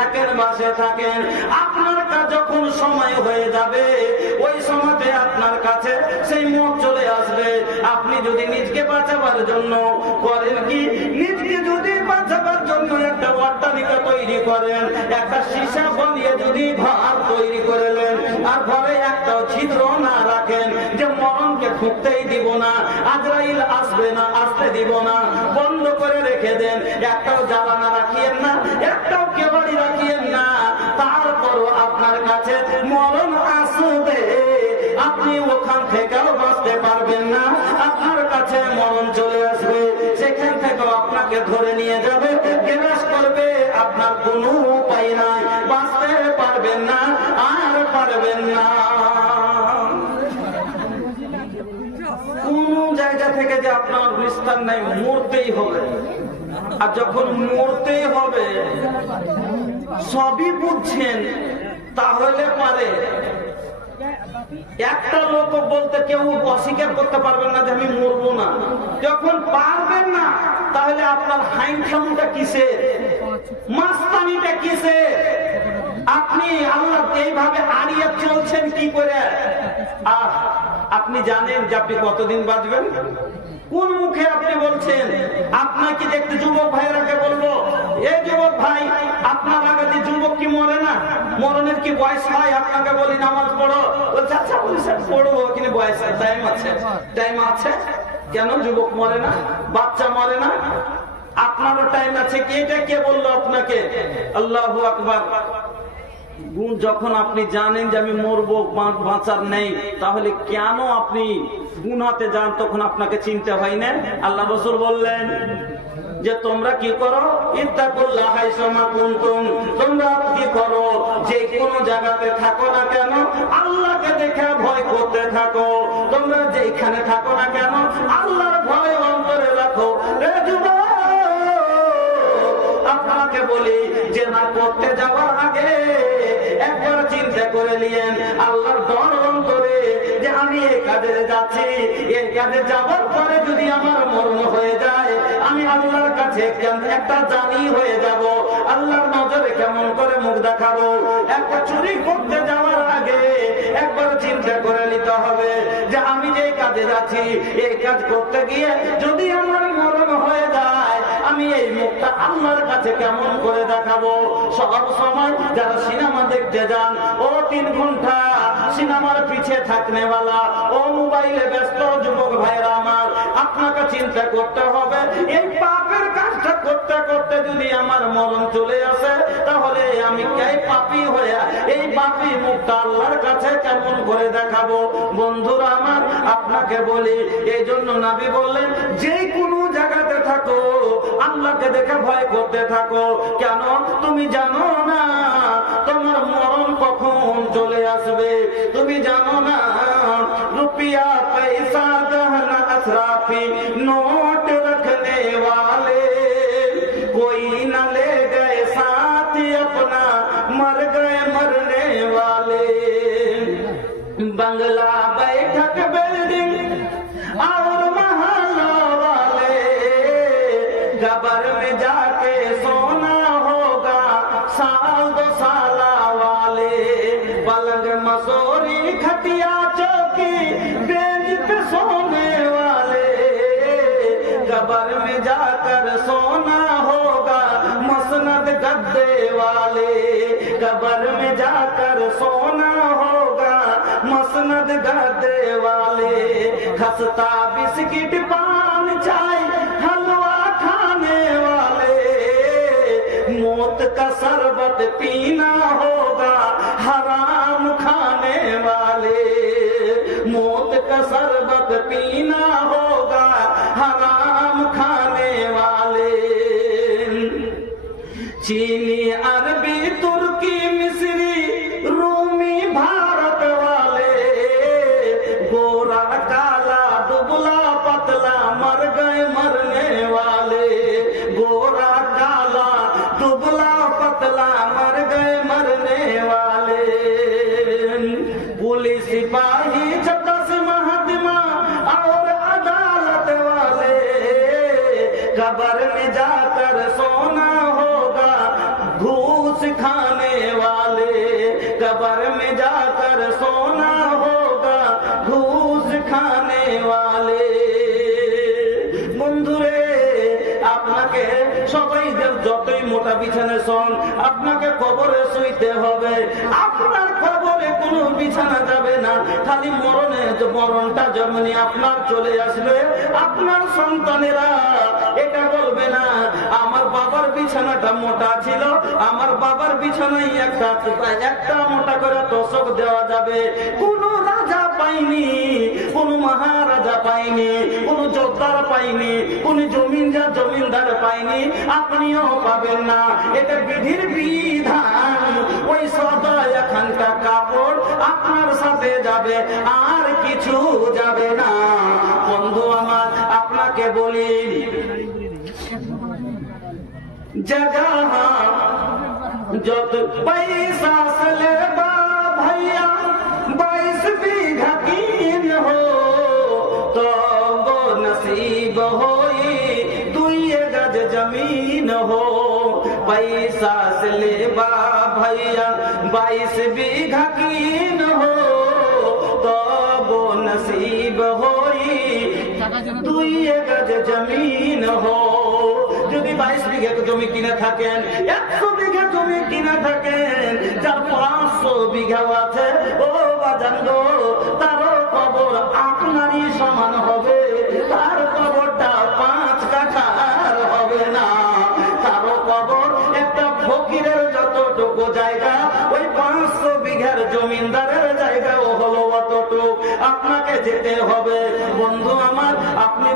থাকেন বাসে থাকেন, আপনার যখন সময় হয়ে যাবে ওই সময়তে আপনার কাছে সেই মত চলে আসবে। আপনি যদি নিজকে বাঁচাবার জন্য করেন কি, নিজকে যদি বাঁচাবার জন্য একটা অট্টালিকা তৈরি করেন, একটা সীসা বানিয়ে যদি ঘর তৈরি করলেন, আর ঘরে একটা ছিদ্র না রাখেন যে মরণকে ঢুকতেই দিব না, আজরাইল আসবে না, আসতে দিব না, বন্ধ করে রেখে দেন, একটাও জ্বালানা রাখিয়েন না, একটাও কেবাড়ি রাখিয়েন না, তারপরও আপনার কাছে মরণ আসবে, আপনি ওখান থেকেও বাঁচতে পারবেন না, আপনার কাছে মরণ চলে আসবে, সেখান থেকেও আপনাকে ধরে নিয়ে যাবে, গ্রাস করবে, আপনার কোনো উপায় নাই, বাঁচতে পারবেন না, আর পারবেন না। কোন জায়গা থেকে যে আপনার নিস্তার নাই, মরতেই হবে। আর যখন মরতেই হবে সবই বুঝছেন, তাহলে পারে একটা লোক বলতে কেউ অস্বীকার করতে পারবেন না যে আমি মরবো না। যখন পারবেন না, তাহলে আপনার হাইনখামুটা কিসে, মাস্তানিটা কিসে? আপনি আল্লাহ এইভাবে আড়িয়ে চলছেন কি করে? আপনি জানেন যে আপনি কতদিন বাঁচবেন? কোন মুখে আপনি বলছেন? আপনাকে দেখতে যুবক ভাইরাকে বলবো, এ যুবক ভাই, আপনার আগে যুবক কি মরে না? মরণের কি বয়স হয়? আপনাকে বলি নামাজ পড়ো, বলছে আচ্ছা বলি স্যার পড়বো, কিন্তু বয়স টাইম আছে, টাইম আছে। কেন যুবক মরে না, বাচ্চা মরে না? আপনারও টাইম আছে কি? এটা কে বললো আপনাকে? আল্লাহু আকবার। যখন আপনি জানেন যে আমি মরবো, বাঁচার নেই, তাহলে কেন আপনি গুনাতে যান? তখন আপনাকে চিনতে হয় না? আল্লাহ রাসূল বললেন যে তোমরা কি করো, ইত্তাকুল্লাহ হাইসুমা কুনতুম, তোমরা কি করো, যে কোন জায়গাতে থাকো না কেন আল্লাহকে দেখে ভয় করতে থাকো। তোমরা যেখানে থাকো না কেন আল্লাহর ভয় অন্তরে রাখো। এ যুবক, আপনাকে বলি যে না করতে যাওয়ার আগে একবার চিন্তা করে নিয়েন, আল্লাহর ডর অন্তরে, যে আমি এই কাজে যাচ্ছি, এই কাজে যাওয়ার পরে যদি আমার মরণ হয়ে যায়, আমি আল্লাহর কাছে একটা জানি হয়ে যাব, আল্লাহর নজরে কেমন করে মুখ দেখাবো। একটা চুরি করতে যাওয়ার আগে একবার চিন্তা করে নিতে হবে যে আমি যে কাজে যাচ্ছি, এই কাজ করতে গিয়ে যদি আমার মরণ হয়ে যায়, আমি এই মুখটা আল্লাহর কাছে কেমন করে দেখাবো। সব সময় যারা সিনেমা দেখতে যান, ও 3 ঘন্টা সিনেমার পিছে থাকনেওয়ালা, ও মোবাইলে ব্যস্ত যুবক ভাইরা আমার, আপনাকে চিন্তা করতে হবে এই পাপের কাজটা করতে করতে যদি আমার মরণ চলে আসে, তাহলে আমি কে পাপী হয়ে এই পাপী মুখটা আল্লাহর কাছে কেমন করে দেখাবো। বন্ধুরা আমার, আপনাকে বলি, এই জন্য নবী বললেন যে কোনো জায়গাতে থাকো আল্লাহকে দেখে ভয় করতে থাকো। কেন? তুমি জানো না তোমার মরণ কখন চলে আসবে, তুমি জানো না। রুপিয়া পয়সা গহনা असराफी नोट रखने वाले कोई न ले गए साथ अपना, मर गए मरने वाले। बंगला बैठक बिल्डिंग और महलों वाले, कब्र में जाके सोना होगा साल 2 साल वाले। पलंग मसोरी खटिया चौकी बेंच पे सोने वाले, कब्र में जाकर सोना होगा मसनद गद्दे वाले। कब्र में जाकर सोना होगा मसनद गद्दे वाले। खस्ता बिस्किट पान चाय हलवा खाने वाले, मौत का शरबत पीना होगा हराम खाने वाले। मौत का शरबत पीना होगा हराम खाने वाले। चीनी अरबी तुर्की मिस्री रूमी भारत वाले, गोरा काला दुबला पतला मर गए मरने वाले। गोरा काला दुबला पतला मर गए मरने वाले। पुलिस सिपाही छत्तीस महात्मा और अदालत वाले, कब्र में जाकर सोना होगा घूस खाने वाले कब्र में जाकर सोना होगा घूस खाने वाले। বন্ধুরে, আপনাকে সবাই যতই মোটা বিছানে শোন, আপনাকে কবরে শুইতে হবে। আপনার কবরে কোনো বিছানা যাবে না, খালি মরণটা যেমনি আপনার চলে আসবে, আপনার সন্তানেরা এটা বলবে না আমার বাবার বিছানাটা মোটা ছিল, আমার বাবার বিছানায় একটা মোটা করে তোষক দেওয়া যাবে। কোন রাজা পাইনি, কোন মহারাজা পাইনি, কোন যোদ্ধার পাইনি, কোন জমিনদার পাইনি, আপনিও পাবেন না। এটা বিধির বিধান। ওই সদা এখানটা কাপড় আপনার সাথে যাবে, আর কিছু যাবে না। বন্ধু আমার, আপনাকে বলি, जगह जब पैसा से लेबा भैया 22 बीघा कीन हो तो वो नसीब होई 2 गज जमीन हो। पैसा से लेबा भैया 22 बीघा कीन हो तो वो नसीब होई 2 गज जमीन हो। যদি 22 বিঘা জমি কিনে থাকেন, 100 বিঘা জমি কিনে থাকেন, যার 500 বিঘা আছে, ও বাজান গো, তারও কবর আপনারই সমান হবে, তার কবরটা 5 কাঠার হবে না। তারও কবর একটা ফকিরের যতটুকু জায়গা, ওই 500 বিঘার জমিনদারের জায়গাও হলো অতটুকু। আপনাকে যেতে হবে। বন্ধু আমার, আপনি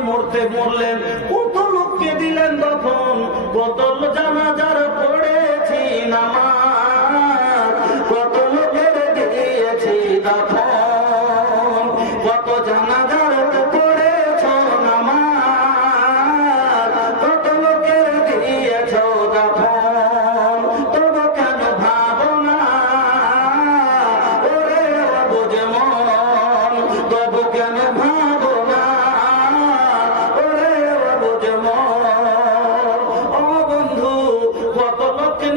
মরলেন, কত লোককে দিলেন তখন, কত জানাজার পড়েছি নামাজ, কত লোকের দিয়েছি তখন, কত জানাজার পড়েছ নামাজ, কত লোকের দিয়েছ তখন, তবু কেন ভাবো না ওরে বুঝে মন, তবু কেন ভাবো না ওরে বুঝে মন।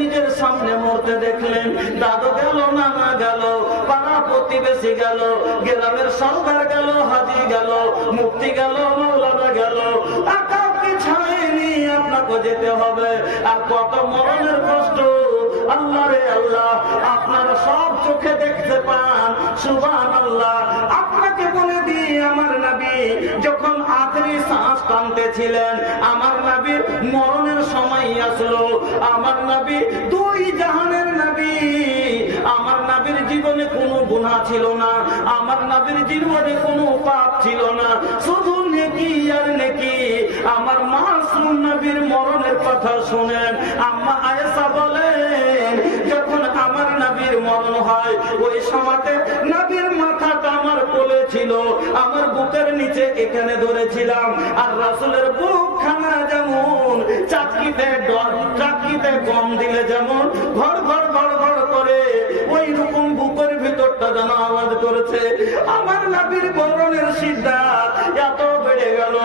নিজের সামনে মরতে দেখলেন, দাদু গেল, নানা গেল, পাড়া প্রতিবেশী গেল, গ্রামের সরকার গেল, হাজি গেল, মুফতি গেল, মৌলানা গেল, কাউকে ছাড়েনি, আপনাকে যেতে হবে। আর কত মরণের কষ্ট, আল্লাহ রে আল্লাহ, আপনারা সব চোখে দেখতে পান, সুবহানাল্লাহ। আপনাকে বলে দিই, আমার নবী যখন আখেরি শ্বাস টানতেছিলেন, আমার নবীর মরণের সময় আসলো। আমার নবী 2 জাহানের নবী, আমার নবীর জীবনে কোনো গুনাহ ছিল না, আমার নবীর জীবনে কোনো পাপ ছিল না, শুধু নেকি আর নেকি। আমার মাসুম নবীর মরণের কথা শুনেন। আম্মা আয়েশা বলেন, যখন আমার নবীর মরণ হয়, ওই সময়তে নবীর মাথাটা আমার কোলে ছিল, আমার বুকের নিচে এখানে ধরেছিলাম, আর রাসূলের বুকখানা যেমন চাকিতে গম দিলে যেমন ঘর ঘর ঘর ঘর করে, ওই রকম বুকের ভিতরটা যেন আওয়াজ করেছে। আমার নবীর মরণের সিদ্ধাত এত বেড়ে গেল,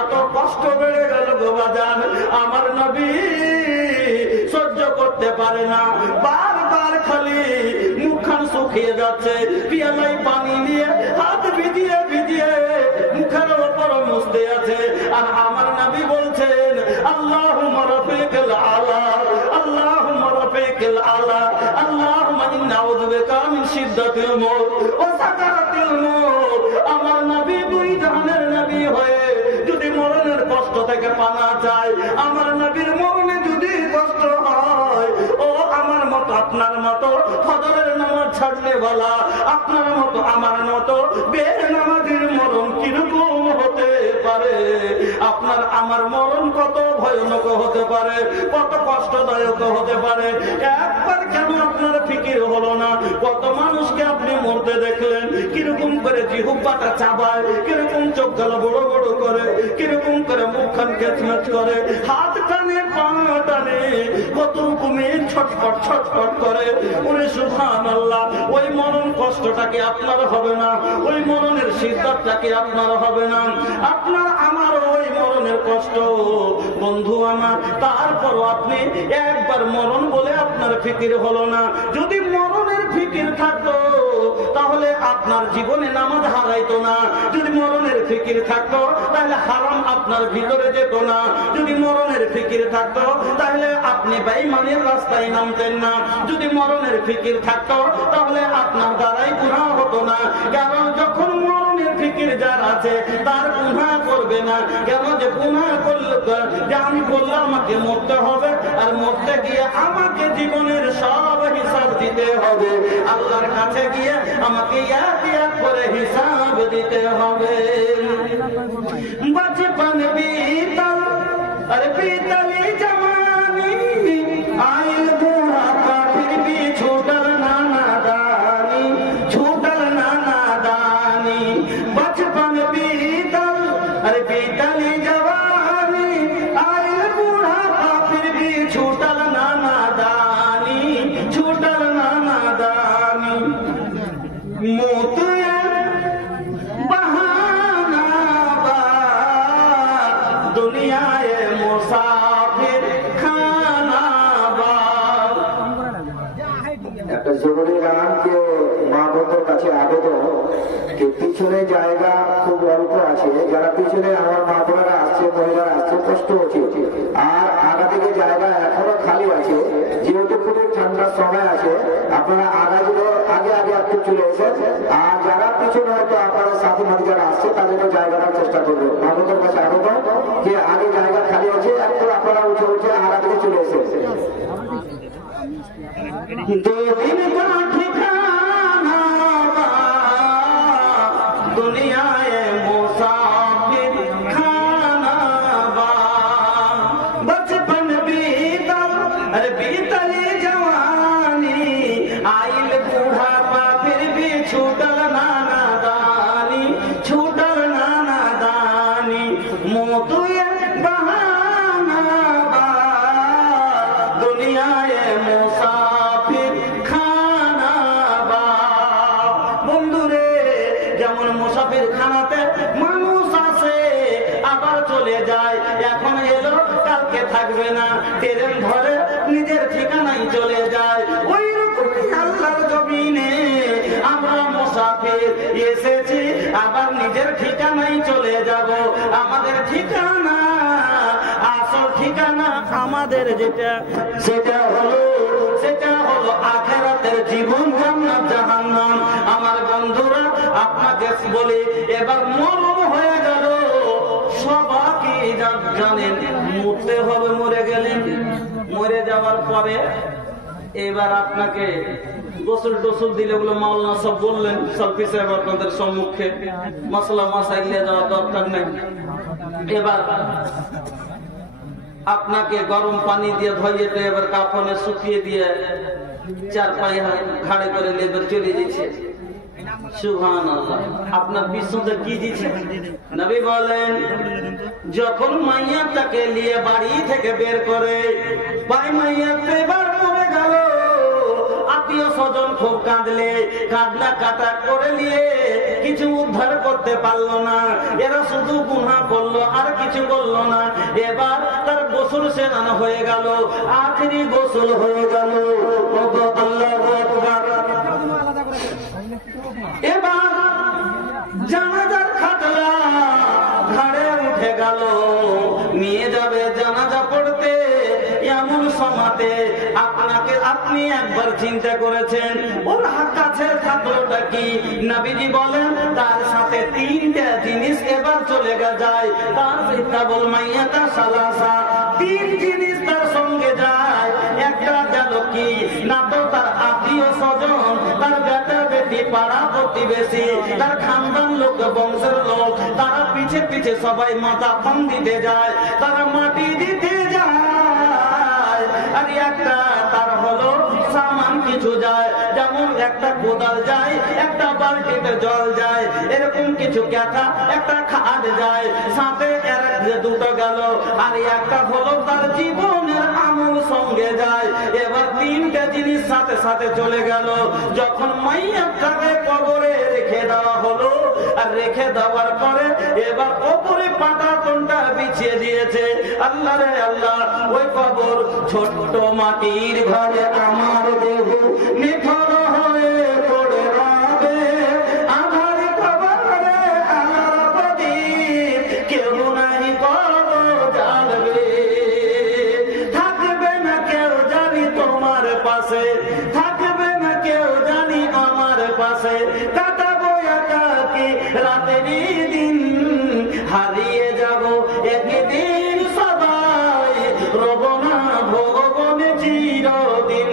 এত কষ্ট বেড়ে গেল গো বাজান, আমার নবী সহ্য করতে পারে না, বারবার খালি মুখখান শুকিয়ে যাচ্ছে, পিয়ালায় পানি নিয়ে হাত ভিজিয়ে ভিজিয়ে মুখের ওপর মুছতে আছে। আর আমার নবী বলছেন, আল্লাহুম্মা রাফিকাল আলা, আল্লাহুম্মা রাফিকাল আলা, আল্লাহুম্মা ইন্না আউযু বিকা মিন শিদ্দাতিল মউত ওয়া সাকারাতিল মউত। আমার নবী 2 জাহানের নবী হয়ে যদি মরণের কষ্ট থেকে পানা চায়, আমার নবীর মরণে যদি কষ্ট হয়, ও আমার মতো আপনার মতো ফজরের নামাজ ছাড়লে বলা, আপনার মতো আমার মতো বেনামাজির মরণ কিরকম হতে পারে, আপনার আমার মরণ কত ভয়ানক হতে পারে, কত কষ্টদায়ক হতে পারে। একবার কেন আপনার ফিকির হলো না? কত মানুষকে আপনি মরতে দেখলেন, কিরকম করে জিহ্বাটা চাবায়, কিরকম চোখ গেল বড় বড় করে, কিরকম করে মুখখান কেচমেচ করে, হাত টানে পা টানে, কত রকমের ছটফট ছটফট করে। ওরে সুবহানাল্লাহ, ওই মরণ কষ্টটাকে আপনার হবে না, ওই মরণের সিদ্ধান্তটাকে আপনার হবে না, আপনার আমার ওই মরণের কষ্ট বন্ধু আমার। তারপরও আপনি একবার মরণ বলে আপনার ফিকির হলো না। যদি মরণের ফিকির থাকতো তাহলে আপনার জীবনে নামাজ হারাইতো না। যদি মরণের ফিকির থাকতো তাহলে হারাম আপনার ভিতরে যেত না। যদি মরণের ফিকির থাকতো তাহলে আপনি বেঈমানের রাস্তায় নামতেন না। যদি মরণের ফিকির থাকতো তাহলে আপনার দ্বারাই গুনাহ হতো না। কারণ যখন মরণের ফিকির যার আছে তার গুনাহ করবে না। কেন যে গুনাহ করলে যে আমি বললাম আমাকে মরতে হবে, আর মরতে গিয়ে আমাকে জীবনের সব হিসাব দিতে হবে, আল্লাহর কাছে গিয়ে আমাকে এক এক করে হিসাব দিতে হবে। बचपन बीतल अरे बीतली जवानी, आइल बुढ़ापा फिर भी छूटल नाना दानी, छूटल नाना दानी। बचपन बीतल अरे बीतली जवानी, आइल बुढ़ापा फिर भी छूटल नाना दानी, छूटल नाना दानी। मौत दुनियाए मुसाफिर खाना बार। একটা জরুরি গান কে মা বোনদের কাছে আবেদন, যে পিছনে জায়গা খুব অল্প আছে, যারা পিছনে আমার মা বোনেরা আসছে, মহিলারা আসছে, কষ্ট হচ্ছে, আর আগা থেকে জায়গা এখনো খালি আছে। যেহেতু খুবই ঠান্ডার সময় আছে, আপনারা আগে আগে একটু চলে এসেন। আর যারা পিছনে হয়তো আপনারা সাথী মাঝে যারা আসছে তাদেরও জায়গাটার চেষ্টা করবে। মা বোনদের কাছে আবেদন যে আগে জায়গা খালি আছে, একটু আপনারা উঠে উঠে আগা থেকে চলে এসেন। दुनियाए मुसाफिर खाना बा, बचपन बीतल अरे बीतली जवानी, आइल बुढ़ापा फिर भी छूटल नाना दानी, छूटल नाना दानी। मौत बहाना बा, दुनियाए मुसाफिर खाना बा। বন্ধুরে, যেমন মুসাফির খানাতে মানুষ আসে আবার চলে যায়, এখন এলো কালকে থাকবে না, ট্রেন ধরে নিজের ঠিকানায় চলে যায়। ওই রকমই আল্লাহর জমিনে আমরা মুসাফির এসেছি, আবার নিজের ঠিকানায় চলে যাব। আমাদের ঠিকানা, আসল ঠিকানা আমাদের যেটা, সেটা হলো আখিরাতের জীবন, জান্নাত জাহান্নাম। আমার বন্ধুরা, আপনাকে বলি, এবার মরণ হয়ে গেল, সবাইকে জানেন মরতে হবে, মরে গেলেন। মরে যাওয়ার পরে এবার আপনাকে গোসল টোসল দিলে, ওগুলো মাওলানা সব বললেন, সব বিষয় আপনাদের সম্মুখে, মশলা মশাইলে যাওয়ার দরকার নেই। এবার আপনাকে গরম পানি দিয়ে ধুইয়ে এবার কাফনে শুকিয়ে দিয়ে চার পায়ে ঘাড়ে করে লেবার চলে দিচ্ছে। সুবহানাল্লাহ। আপনার বিশুদ্ধ কি দিচ্ছে? নবী বলেন, যখন মাইয়াটাকে নিয়ে বাড়ি থেকে বের করে, ভাই মাইয়াতে এবার মরে গেল, আত্মীয় স্বজন খুব কাঁদলে, কাঁদনা কাটা করে নিয়ে কিছু উদ্ধার করতে পারলো না। এরা শুধু গুনাহ করলো, আর কিছু করলো না। এবার তার গোসল সেনানো হয়ে গেল, আখেরি গোসল হয়ে গেল। আল্লাহু আকবার। এবার জানাজার খাটলা ঘাড়ে উঠে গেল, নিয়ে যাবে জানাজা পড়তে। এমন সমাতে আপনি একবার চিন্তা করেছেন ওর কাছে থাকলোটা কি? নবীজি বলেন, তার সাথে তিনটা জিনিস এবার চলে যায়। তার কেবল মাইয়াটা সালাসা, তিন জিনিস তার সঙ্গে যায়। একটা গেল কি না, তো তার আত্মীয় স্বজন, তার বেটা বেটি, পাড়া প্রতিবেশী, তার খানদান লোক, বংশের লোক, তারা পিছে পিছে সবাই মাথা ফোন দিতে যায়, তারা মাটি দিতে যায়। আর একটা তার হলো সামান কিছু যায়, যেমন যেমন একটা কোদাল যায়, একটা বালতিতে জল যায়, এরকম কিছু ক্যাথা একটা খাট যায়, সাথে দুটো গেল, আর একটা হলো তার জীবনের আমল সঙ্গে যায়। এবার তিনটা জিনিস সাথে সাথে চলে গেল। যখন মাইয়াটাকে কবরে রেখে দেওয়া হলো, আর রেখে দেওয়ার পরে এবার ওপরে পাটাতনটা বিছিয়ে দিয়েছে। আল্লাহ রে আল্লাহ, ওই কবর ছোট্ট মাটির ঘরে আমার দেহ নিথর হয়ে পড়ে রবে। আমার কবরে আমার প্রদীপ কেউ নাই কবর জ্বালবে। থাকবে না কেউ জানি তোমার পাশে, থাকবে না কেউ জানি আমার পাশে, কাটাবো একাকী রাতেরই দিন, হারিয়ে যাব একদিন সবাই, রব না ভগবানে চিরদিন।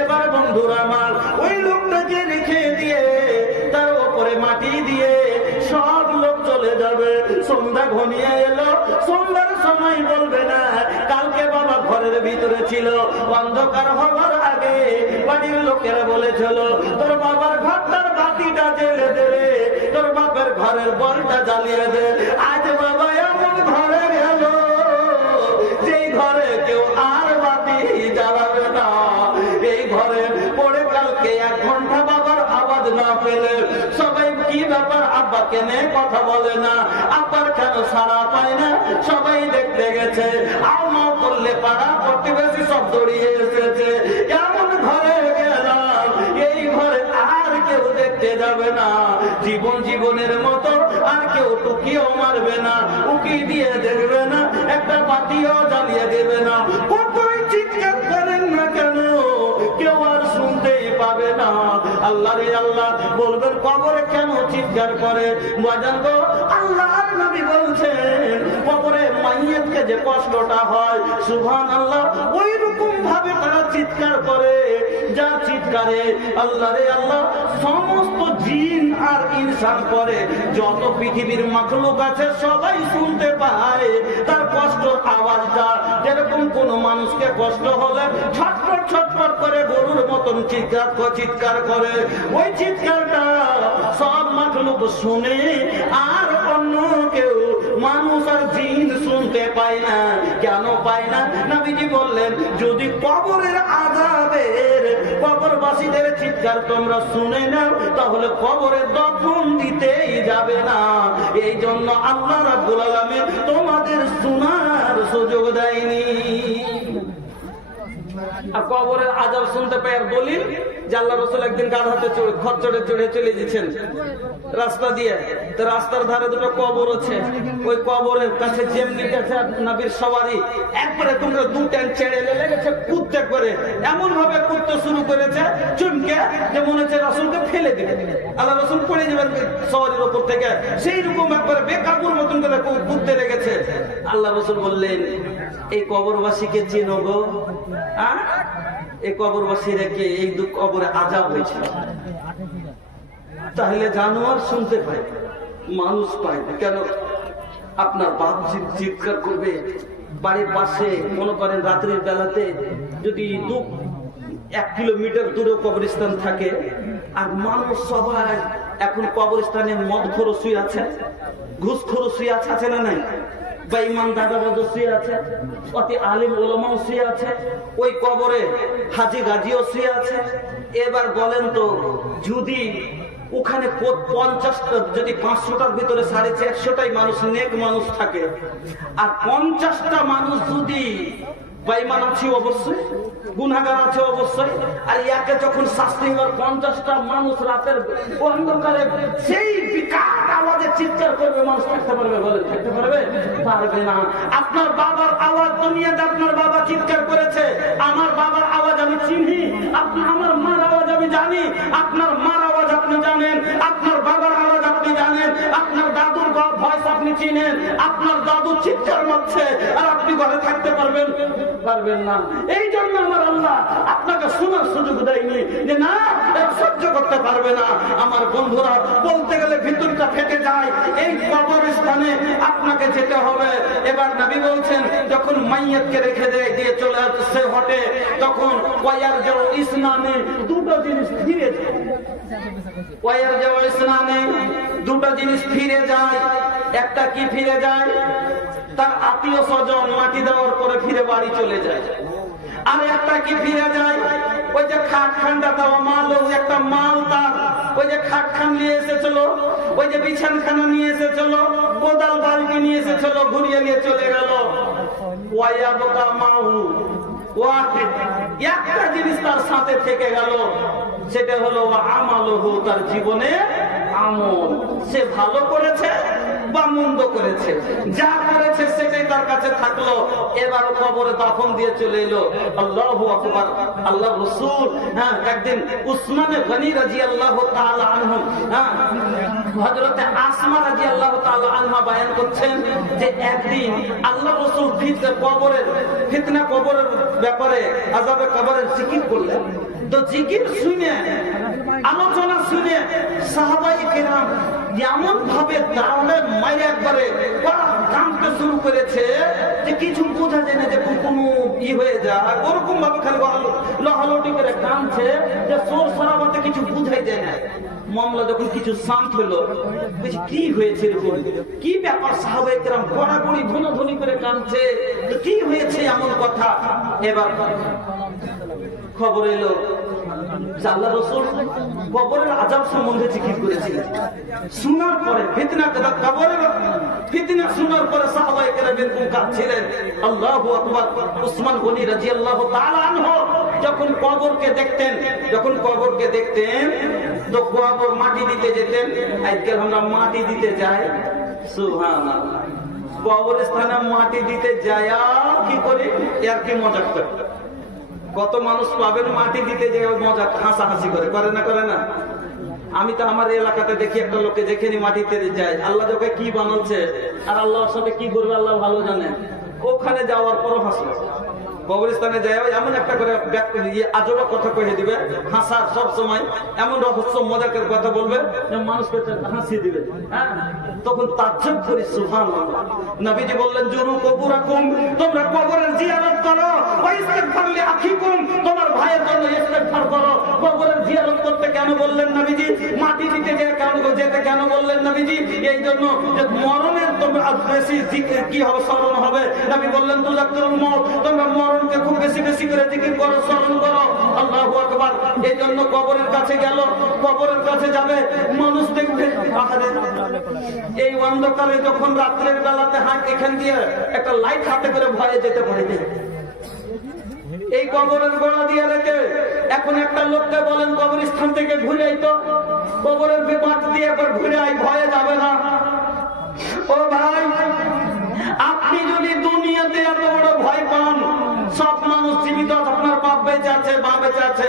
এবার বন্ধুরা আমার, ওই লোকটাকে রেখে দিয়ে তার উপরে মাটি দিয়ে সব লোক চলে যাবে। সন্ধ্যা ঘনিয়ে এলো, সন্ধ্যার সময় বলবে না কালকে বাবা ঘরের ভিতরে ছিল, অন্ধকার হবার আগে বাড়ির লোকেরা বলেছিল তোর বাবার ঘরটার বাতিটা জ্বেলে দেবে, তোর বাপের ঘরের বলটা জ্বালিয়ে দে। আজ বাবা এমন ঘরে গেল যেই ঘরে কেউ আর বাতি জ্বালাবে না। এই ঘরে পরে কালকে 1 ঘন্টা বাবার আওয়াজ না পেলে সবাই কি ব্যাপার, আব্বা কেনে কথা বলে না, আব্বার কেন সাড়া পায় না, সবাই দেখতে গেছে। আও করলে পাড়া প্রতিবেশী সব দৌড়িয়ে এসেছে। এমন ঘরে গেলাম, এই ঘরে আর কেউ দেখতে যাবে না। জীবন জীবনের মতো আর কেউ টুকিও মারবে না, উকি দিয়ে দেখবে না, একটা বাতিও জ্বালিয়ে দেবে না। কতই চিৎকার করেন না কেন, কেউ আর শুনতেই পাবে না। আল্লাহ রে আল্লাহ বলবেন কবরে কেন চিৎকার করে? বাজান গো, আল্লাহর নবী বলছেন কবরে মাইয়াতকে যে কষ্টটা হয়, সুবহানাল্লাহ, ওই রকম ভাবে তারা চিৎকার করে, যার চিৎকারে আল্লাহ রে আল্লাহ সমস্ত জিন আর ইনসান করে, যত পৃথিবীর মাখলুক আছে সবাই শুনতে পায় তার কষ্ট আওয়াজটা। যেরকম কোন মানুষকে কষ্ট হলে ছটফট ছটফট করে গরুর মতন চিৎকার করে, ওই চিৎকারটা সব মাখলুক শুনে, আর অন্য কেউ মানুষ আর জিন শুনতে পায় না। কেন পায় না? নবীজি বললেন যদি কবরের আযাবের, কবরবাসীদের চিৎকার তোমরা শুনে নাও, তাহলে কবরে দফন দিতেই যাবে না। এই জন্য আল্লাহ রাব্বুল আলামিন তোমাদের শোনার সুযোগ দেয়নি। আর কবরের আযাব শুনতে পায় আর দলিল যে আল্লাহ রাসূল একদিন গাধাতে খচ্চরে চড়ে চলে গেছেন রাস্তা দিয়ে, তো রাস্তার ধারে দুটো কবর আছে, ওই কবরের কাছে যেমনি গেছে নবীর সওয়ারি, একবারে তোমরা 2 ট্যাঙ্ক ছেড়ে লেগেছে কুদতে করে, এমন ভাবে কুদতে শুরু করেছে চুমকে যে মনে হচ্ছে রাসূলকে ফেলে দিবে, আল্লাহ রাসূল পড়ে যাবেন সওয়ারির উপর থেকে, সেই রকম একবারে বেকাবুর মতন করে কুদতে লেগেছে। আল্লাহ রাসূল বললেন এই কবরবাসীকে চেনো গো? এই কবরবাসীরা কে? এই কবরে আযাব হয়েছে। তাহলে জানোয়ার শুনতে পায়, মানুষ পায় না কেন? আপনার বাপ চিৎকার করবে বাড়ির পাশে, মনে করেন রাত্রির বেলাতে যদি 1 কিলোমিটার দূরেও কবরস্থান থাকে, আর মানুষ সবাই এখন কবরস্থানে মদখোর শুয়ে আছে, ঘুষখোর শুয়ে আছে না নাই, বেঈমান দাদাবাজ শুয়ে আছে, অতি আলিম ওলামাও শুয়ে আছে, ওই কবরে হাজি গাজিও শুয়ে আছে। এবার বলেন তো, যদি ওখানে 50টা, যদি 500টার ভিতরে 450টাই মানুষ নেক মানুষ থাকে, আর 50টা মানুষ যদি বেঈমান আছে অবশ্যই, গুনাহগার আছে অবশ্যই, আর ইয়াকে যখন শাস্তি হবার 50টা মানুষ রাতের অন্ধকারে সেই বিকট আওয়াজে চিৎকার করবে, মানুষ থাকতে পারবে? বলে থাকতে পারবে? পারবে না। আপনার বাবার আওয়াজ দুনিয়াতে আপনার বাবা চিৎকার করেছে, আমার বাবার আওয়াজ আমি চিনি, আমার মার আওয়াজ আমি জানি, আপনার মার আওয়াজ আপনি জানেন, আপনার বাবার আওয়াজ আপনি জানেন, আপনার দাদুর ভয়েস আপনি চিনেন, আপনার দাদু চিৎকার মারছে আর আপনি ঘরে থাকতে পারবেন? পারবেন না। এই জন্য আমার আল্লাহ আপনাকে শোনার সুযোগ দেয়নি যে না সহ্য করতে পারবে না। আমার বন্ধুরা, বলতে গেলে ভিতরটা ফেটে যায়। এই কবরস্থানে আপনাকে যেতে হবে। এবার নবী বলছেন, যখন মাইয়াতকে রেখে দিয়ে চলে আসছে হটে, তখন ওয়ার যাও ইসলামে দুটো জিনিস ফিরে যায়। ওয়ার যাও ইসলামে দুটো জিনিস ফিরে যায়। একটা কি ফিরে যায়? তার আত্মীয় স্বজন মাটি দেওয়ার পরে ফিরে বাড়ি চলে যায়। আর একটা কি ফিরে যায়? ওই যে খাট খান্ডা দেওয়া মাল, একটা মাল তার ওই যে খাট খান নিয়ে এসেছিল, ওই যে বিছানখানা নিয়ে এসেছিল, কোদাল বালতি নিয়ে এসেছিল, ঘুরিয়ে নিয়ে চলে গেল। ওয়াইয়াবকা মাহু ওয়াহিদ, একটা জিনিস তার সাথে থেকে গেল, সেটা হলো আমালহু, তার জীবনে আমল। সে ভালো করেছে বা মন্দ করেছে, যা করেছে সেটাই তার কাছে থাকলো। এবার কবরে দাফন দিয়ে চলে এলো। আল্লাহু আকবার। আল্লাহ রাসূল একদিন উসমানে গনি রাদিয়াল্লাহু তাআলা আনহু, হযরতে আসমা রাদিয়াল্লাহু তাআলা আনহা বয়ান করছেন যে একদিন আল্লাহ রাসূল ফিতনা কবরের ব্যাপারে, আযাবে কবরের জিকির করলেন। তো জিকির শুনে, আলোচনা শুনে সাহাবায়ে কেরাম এমন ভাবে দাঁড়ালে মাইরে একবারে কাঁদতে শুরু করেছে যে কিছু বোঝা যায় না, যে কোনো হয়ে যায়। ওরকম ভাবে খালি লহালটি করে কাঁদছে যে সোর সারাবাতে কিছু বুঝাই যায় না। মামলা যখন কিছু শান্ত হলো, কি হয়েছে, কি ব্যাপার? সাহাবায়ে কেরাম গড়াগড়ি ধুনোধুনি করে কাঁদছে, কি হয়েছে এমন কথা। এবার খবর এলো আল্লাহ রাসূল কবরের আযাব সম্বন্ধে জিকির করেছিলেন। শোনার পরে কবরের ফিতনা শোনার পরে সাহাবায়ে কেরাম এরকম কাঁদছিলেন। আল্লাহু আকবার। উসমান গনি রাদিয়াল্লাহু তাআলা আনহু যখন কবরকে দেখতেন তো কবর মাটি দিতে যেতেন। আজকাল আমরা মাটি দিতে যাই, সুবহানাল্লাহ, কবরস্থানে মাটি দিতে যায় কি করে, এর কি মজাক করে। কত মানুষ পাবেন মাটি দিতে যে মজা হাসাহাসি করে না? আমি তো আমার এলাকাতে দেখি একটা লোককে দেখেনি মাটিতে যায়। আল্লাহ তোকে কি বানাচ্ছে আর আল্লাহর সাথে কি করবে আল্লাহ ভালো জানে। ওখানে যাওয়ার পরও হাসলো। কবরস্থানে যায় এমন একটা করে আজবা কথা কয়ে দিবে, হাসার সব সময় এমন রহস্য মজাকের কথা বলবে যে মানুষকে হাসিয়ে দিবে। তখন তাজ্জব করি, সুবহানাল্লাহ। নবীজি বললেন, জুরু কবুরাকুম, তোমরা কবরের জিয়ারত করো, ওয়া ইস্তিগফার লিআখিকুম, তোমার ভাইয়ের জন্য ইস্তিগফার করো। কবরের জিয়ারত করতে কেন বললেন নবীজি? মাটি দিতে যেতে কেন বললেন নবীজি? এই জন্য যে মরণের তোমরা বেশি কি হবে, স্মরণ হবে। নবী বললেন, তুযাক্কিরুল মউত, তোমরা মরণকে খুব বেশি বেশি করে জিকির করো, স্মরণ করো। আল্লাহু আকবার। এই জন্য কবরের কাছে গেল, কবরের কাছে যাবে, মানুষ দেখবে এই অন্ধকারে, যখন রাত্রের বেলাতে এখান দিয়ে একটা লাইট হাতে করে ভয়ে যেতে পারে, এই কবরের গোড়া দিয়ে রেখে এখন একটা লোককে বলেন কবরস্থান থেকে ঘুরে আইতো, কবরের বাট দিয়ে একবার ঘুরে আই, ভয়ে যাবে না। ও ভাই, আপনি যদি দুনিয়াতে এত বড় ভয় পান, সব মানুষ জীবিত, আপনার বাপ বেঁচে আছে, মা বেঁচে আছে,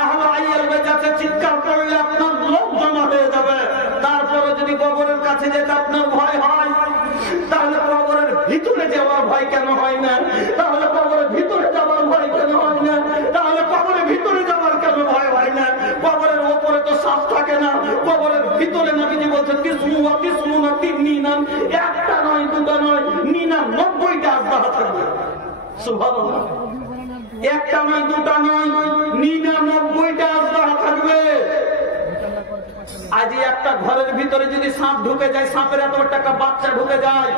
আহলে আইয়াল বেঁচে আছে, চিৎকার করলে আপনার লোক জমা হয়ে যাবে। তারপরে যদি কবরের কাছে যেতে আপনার ভয় হয়, তাহলে কবরের ভিতরে যাওয়ার ভয় কেন হয় না? তাহলে কবরের ভিতরে যাওয়ার ভয় কেন হয় না? তাহলে কবরের ভিতরে যাওয়ার কেন ভয় হয় না? কবরের ওপরে তো সাপ থাকে না, কবরের ভিতরে নবীজি বলছেন নিনান, একটা নয়, দুটো নয়, 99টা আজদাহা থাকবে। সুবহানাল্লাহ। একটা নয়, দুটা নয়, 99টা আজদাহা থাকবে। আজ একটা ঘরের ভিতরে যদি সাপ ঢুকে যায়, সাপের এত একটা বাচ্চা ঢুকে যায়,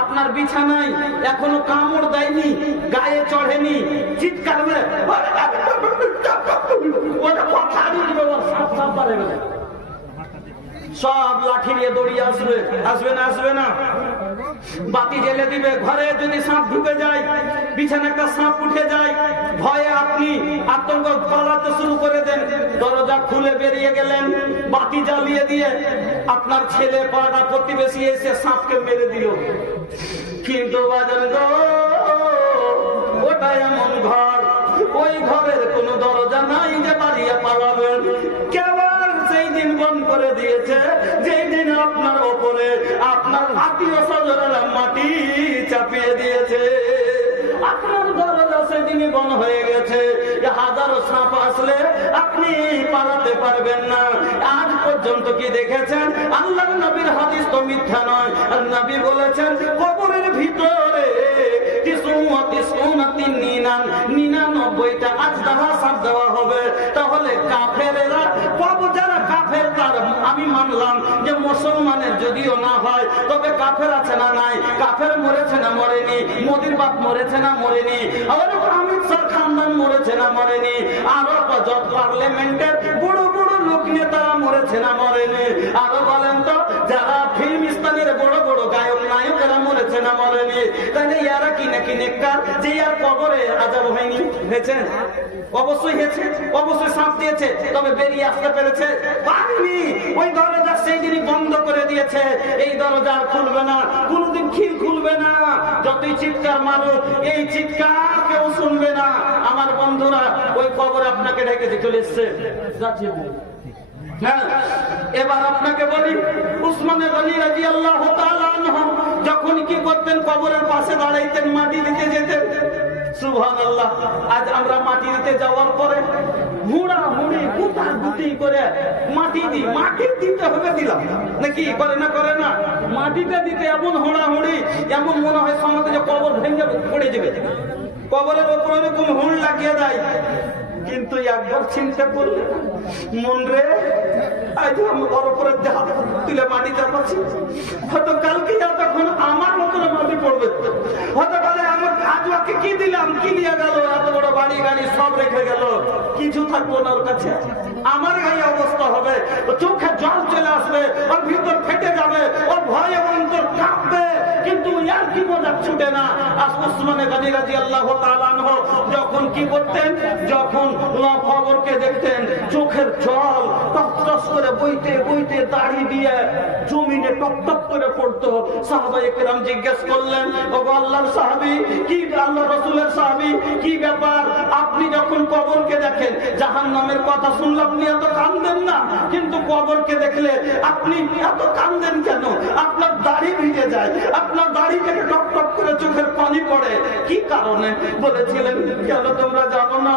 আপনার বিছানায় এখনো কামড় দেয়নি, গায়ে চড়েনি, চিৎকার করে সব লাঠি নিয়ে দৌড়িয়ে আসবে না? বাতি জেলে দিবে। ঘরে যদি সাপ ঢুকে যায়, বিছানা একটা সাপ উঠে যায়, ভয়ে আপনি আতঙ্ক পালাতে শুরু করে দেন। দরজা খুলে বেরিয়ে গেলেন, বাতি জ্বালিয়ে দিয়ে আপনার ছেলে পাড়া প্রতিবেশী এসে সাপকে মেরে দিল। কিন্তু বাজান গো, ওটা এমন ঘর, ওই ঘরের কোনো দরজা নাই যে বাড়িয়ে পালাবেন। কেবল সেই দিন বন্ধ করে দিয়েছে যেই দিন আপনার ওপরে আপনার আত্মীয় স্বজনেরা মাটি চাপিয়ে দিয়েছে। আপনার দরজা সেদিন সেদিনই বন হয়ে গেছে। হাজারো সাপ আসলে আপনি পালাতে পারবেন না। আজ পর্যন্ত কি দেখেছেন? আল্লাহর নবীর হাদিস তো মিথ্যা নয়। আর নবী বলেছেন কবরের ভিতরে 99টা আজদাহা সাপ দেওয়া হবে। তাহলে কাফেরেরা যারা কাফের, তার আমি মানলাম যে মুসলমানের যদিও না হয় তবে কাফের আছে না নাই? কাফের মরেছে না মরেনি? মোদির বাপ মরেছে না মরেনি? আবার অমিত শাহ খানদান মরেছে না মরেনি? আরো যত পার্লামেন্টের বড় বড় লোক নেতারা মরেছে না মরেনি? আরো বলেন তো যারা ফিল্মিস্তানের বড় বড় গায়ক নায়কেরা মরেছে না মরেনি? তাহলে ইয়ারা কি নাকি নেককার যে আর কবরে আযাব হয়নি? হয়েছে? অবশ্যই হয়েছে, অবশ্যই সাপ দিয়েছে, তবে বেরিয়ে আসতে পেরেছে? পারেনি। ওই দরজা সেই দিনই বন্ধ করে দিয়েছে। এই দরজা আর খুলবে না, কোনদিন খিল খুলবে না। যতই চিৎকার মারুক এই চিৎকার কেউ শুনবে না। আমার বন্ধুরা, ওই কবর আপনাকে ঢেকে চলে এসছে। হ্যাঁ, এবার আপনাকে বলি, উসমান গনি রাদিয়াল্লাহু তাআলা আনহু যখন কি করতেন, কবরের পাশে দাঁড়াইতেন, মাটি দিতে যেতেন। সুবহানাল্লাহ। আজ আমরা মাটি দিতে যাওয়ার পরে হুড়াহুড়ি গুটাগুটি করে মাটি দিই। মাটি দিতে হবে, দিলাম নাকি? করে না মাটিটা দিতে এমন হুড়াহুড়ি, এমন মনে হয় সমাজে যে কবর ভেঙে পড়ে যাবে। কবরের ওপর এরকম হুড় লাগিয়ে দেয়। কিন্তু একবার চিন্তা করলে মন রে, আজ আমি ওর উপরে হাত তুলে মাটি চাপাচ্ছি, হয়তো কালকে তখন আমার মতন মাটি পড়বে। হয়তো বলে আমার আজ ওকে কি দিলাম, কি নিয়ে গেল, এত বড় বাড়ি গাড়ি সব রেখে গেল, কিছু থাকবো না ওর কাছে। আমার গায়ে অবস্থা হবে, চোখে জল চলে আসবে, ওর ভিতর ফেটে যাবে, ওর ভয় এবং অন্তর কাঁপবে। কিন্তু আর কি মজা ছুটে না। আর উসমান গনি রাদিয়াল্লাহু তাআলা আনহু যখন কি করতেন, যখন কবরকে দেখতেন, চোখের জল টপ টপ করে বইতে বইতে দাড়ি দিয়ে জমিনে টপ টপ করে পড়তো। সাহাবায়ে কেরাম জিজ্ঞেস করলেন, ওগো আল্লাহর সাহাবী, কি আল্লাহ রাসূলের সাহাবী, কি ব্যাপার? আপনি যখন কবরকে দেখেন, জাহান্নামের কথা শুনলে আপনি এত কাঁদেন না, কিন্তু কবরকে দেখলে আপনি এত কাঁদেন কেন? আপনার দাড়ি ভিজে যায়, আপনার দাড়ি থেকে টপ টপ করে চোখের পানি পড়ে। কি কারণে? বলেছিলেন, কেন তোমরা জানো না?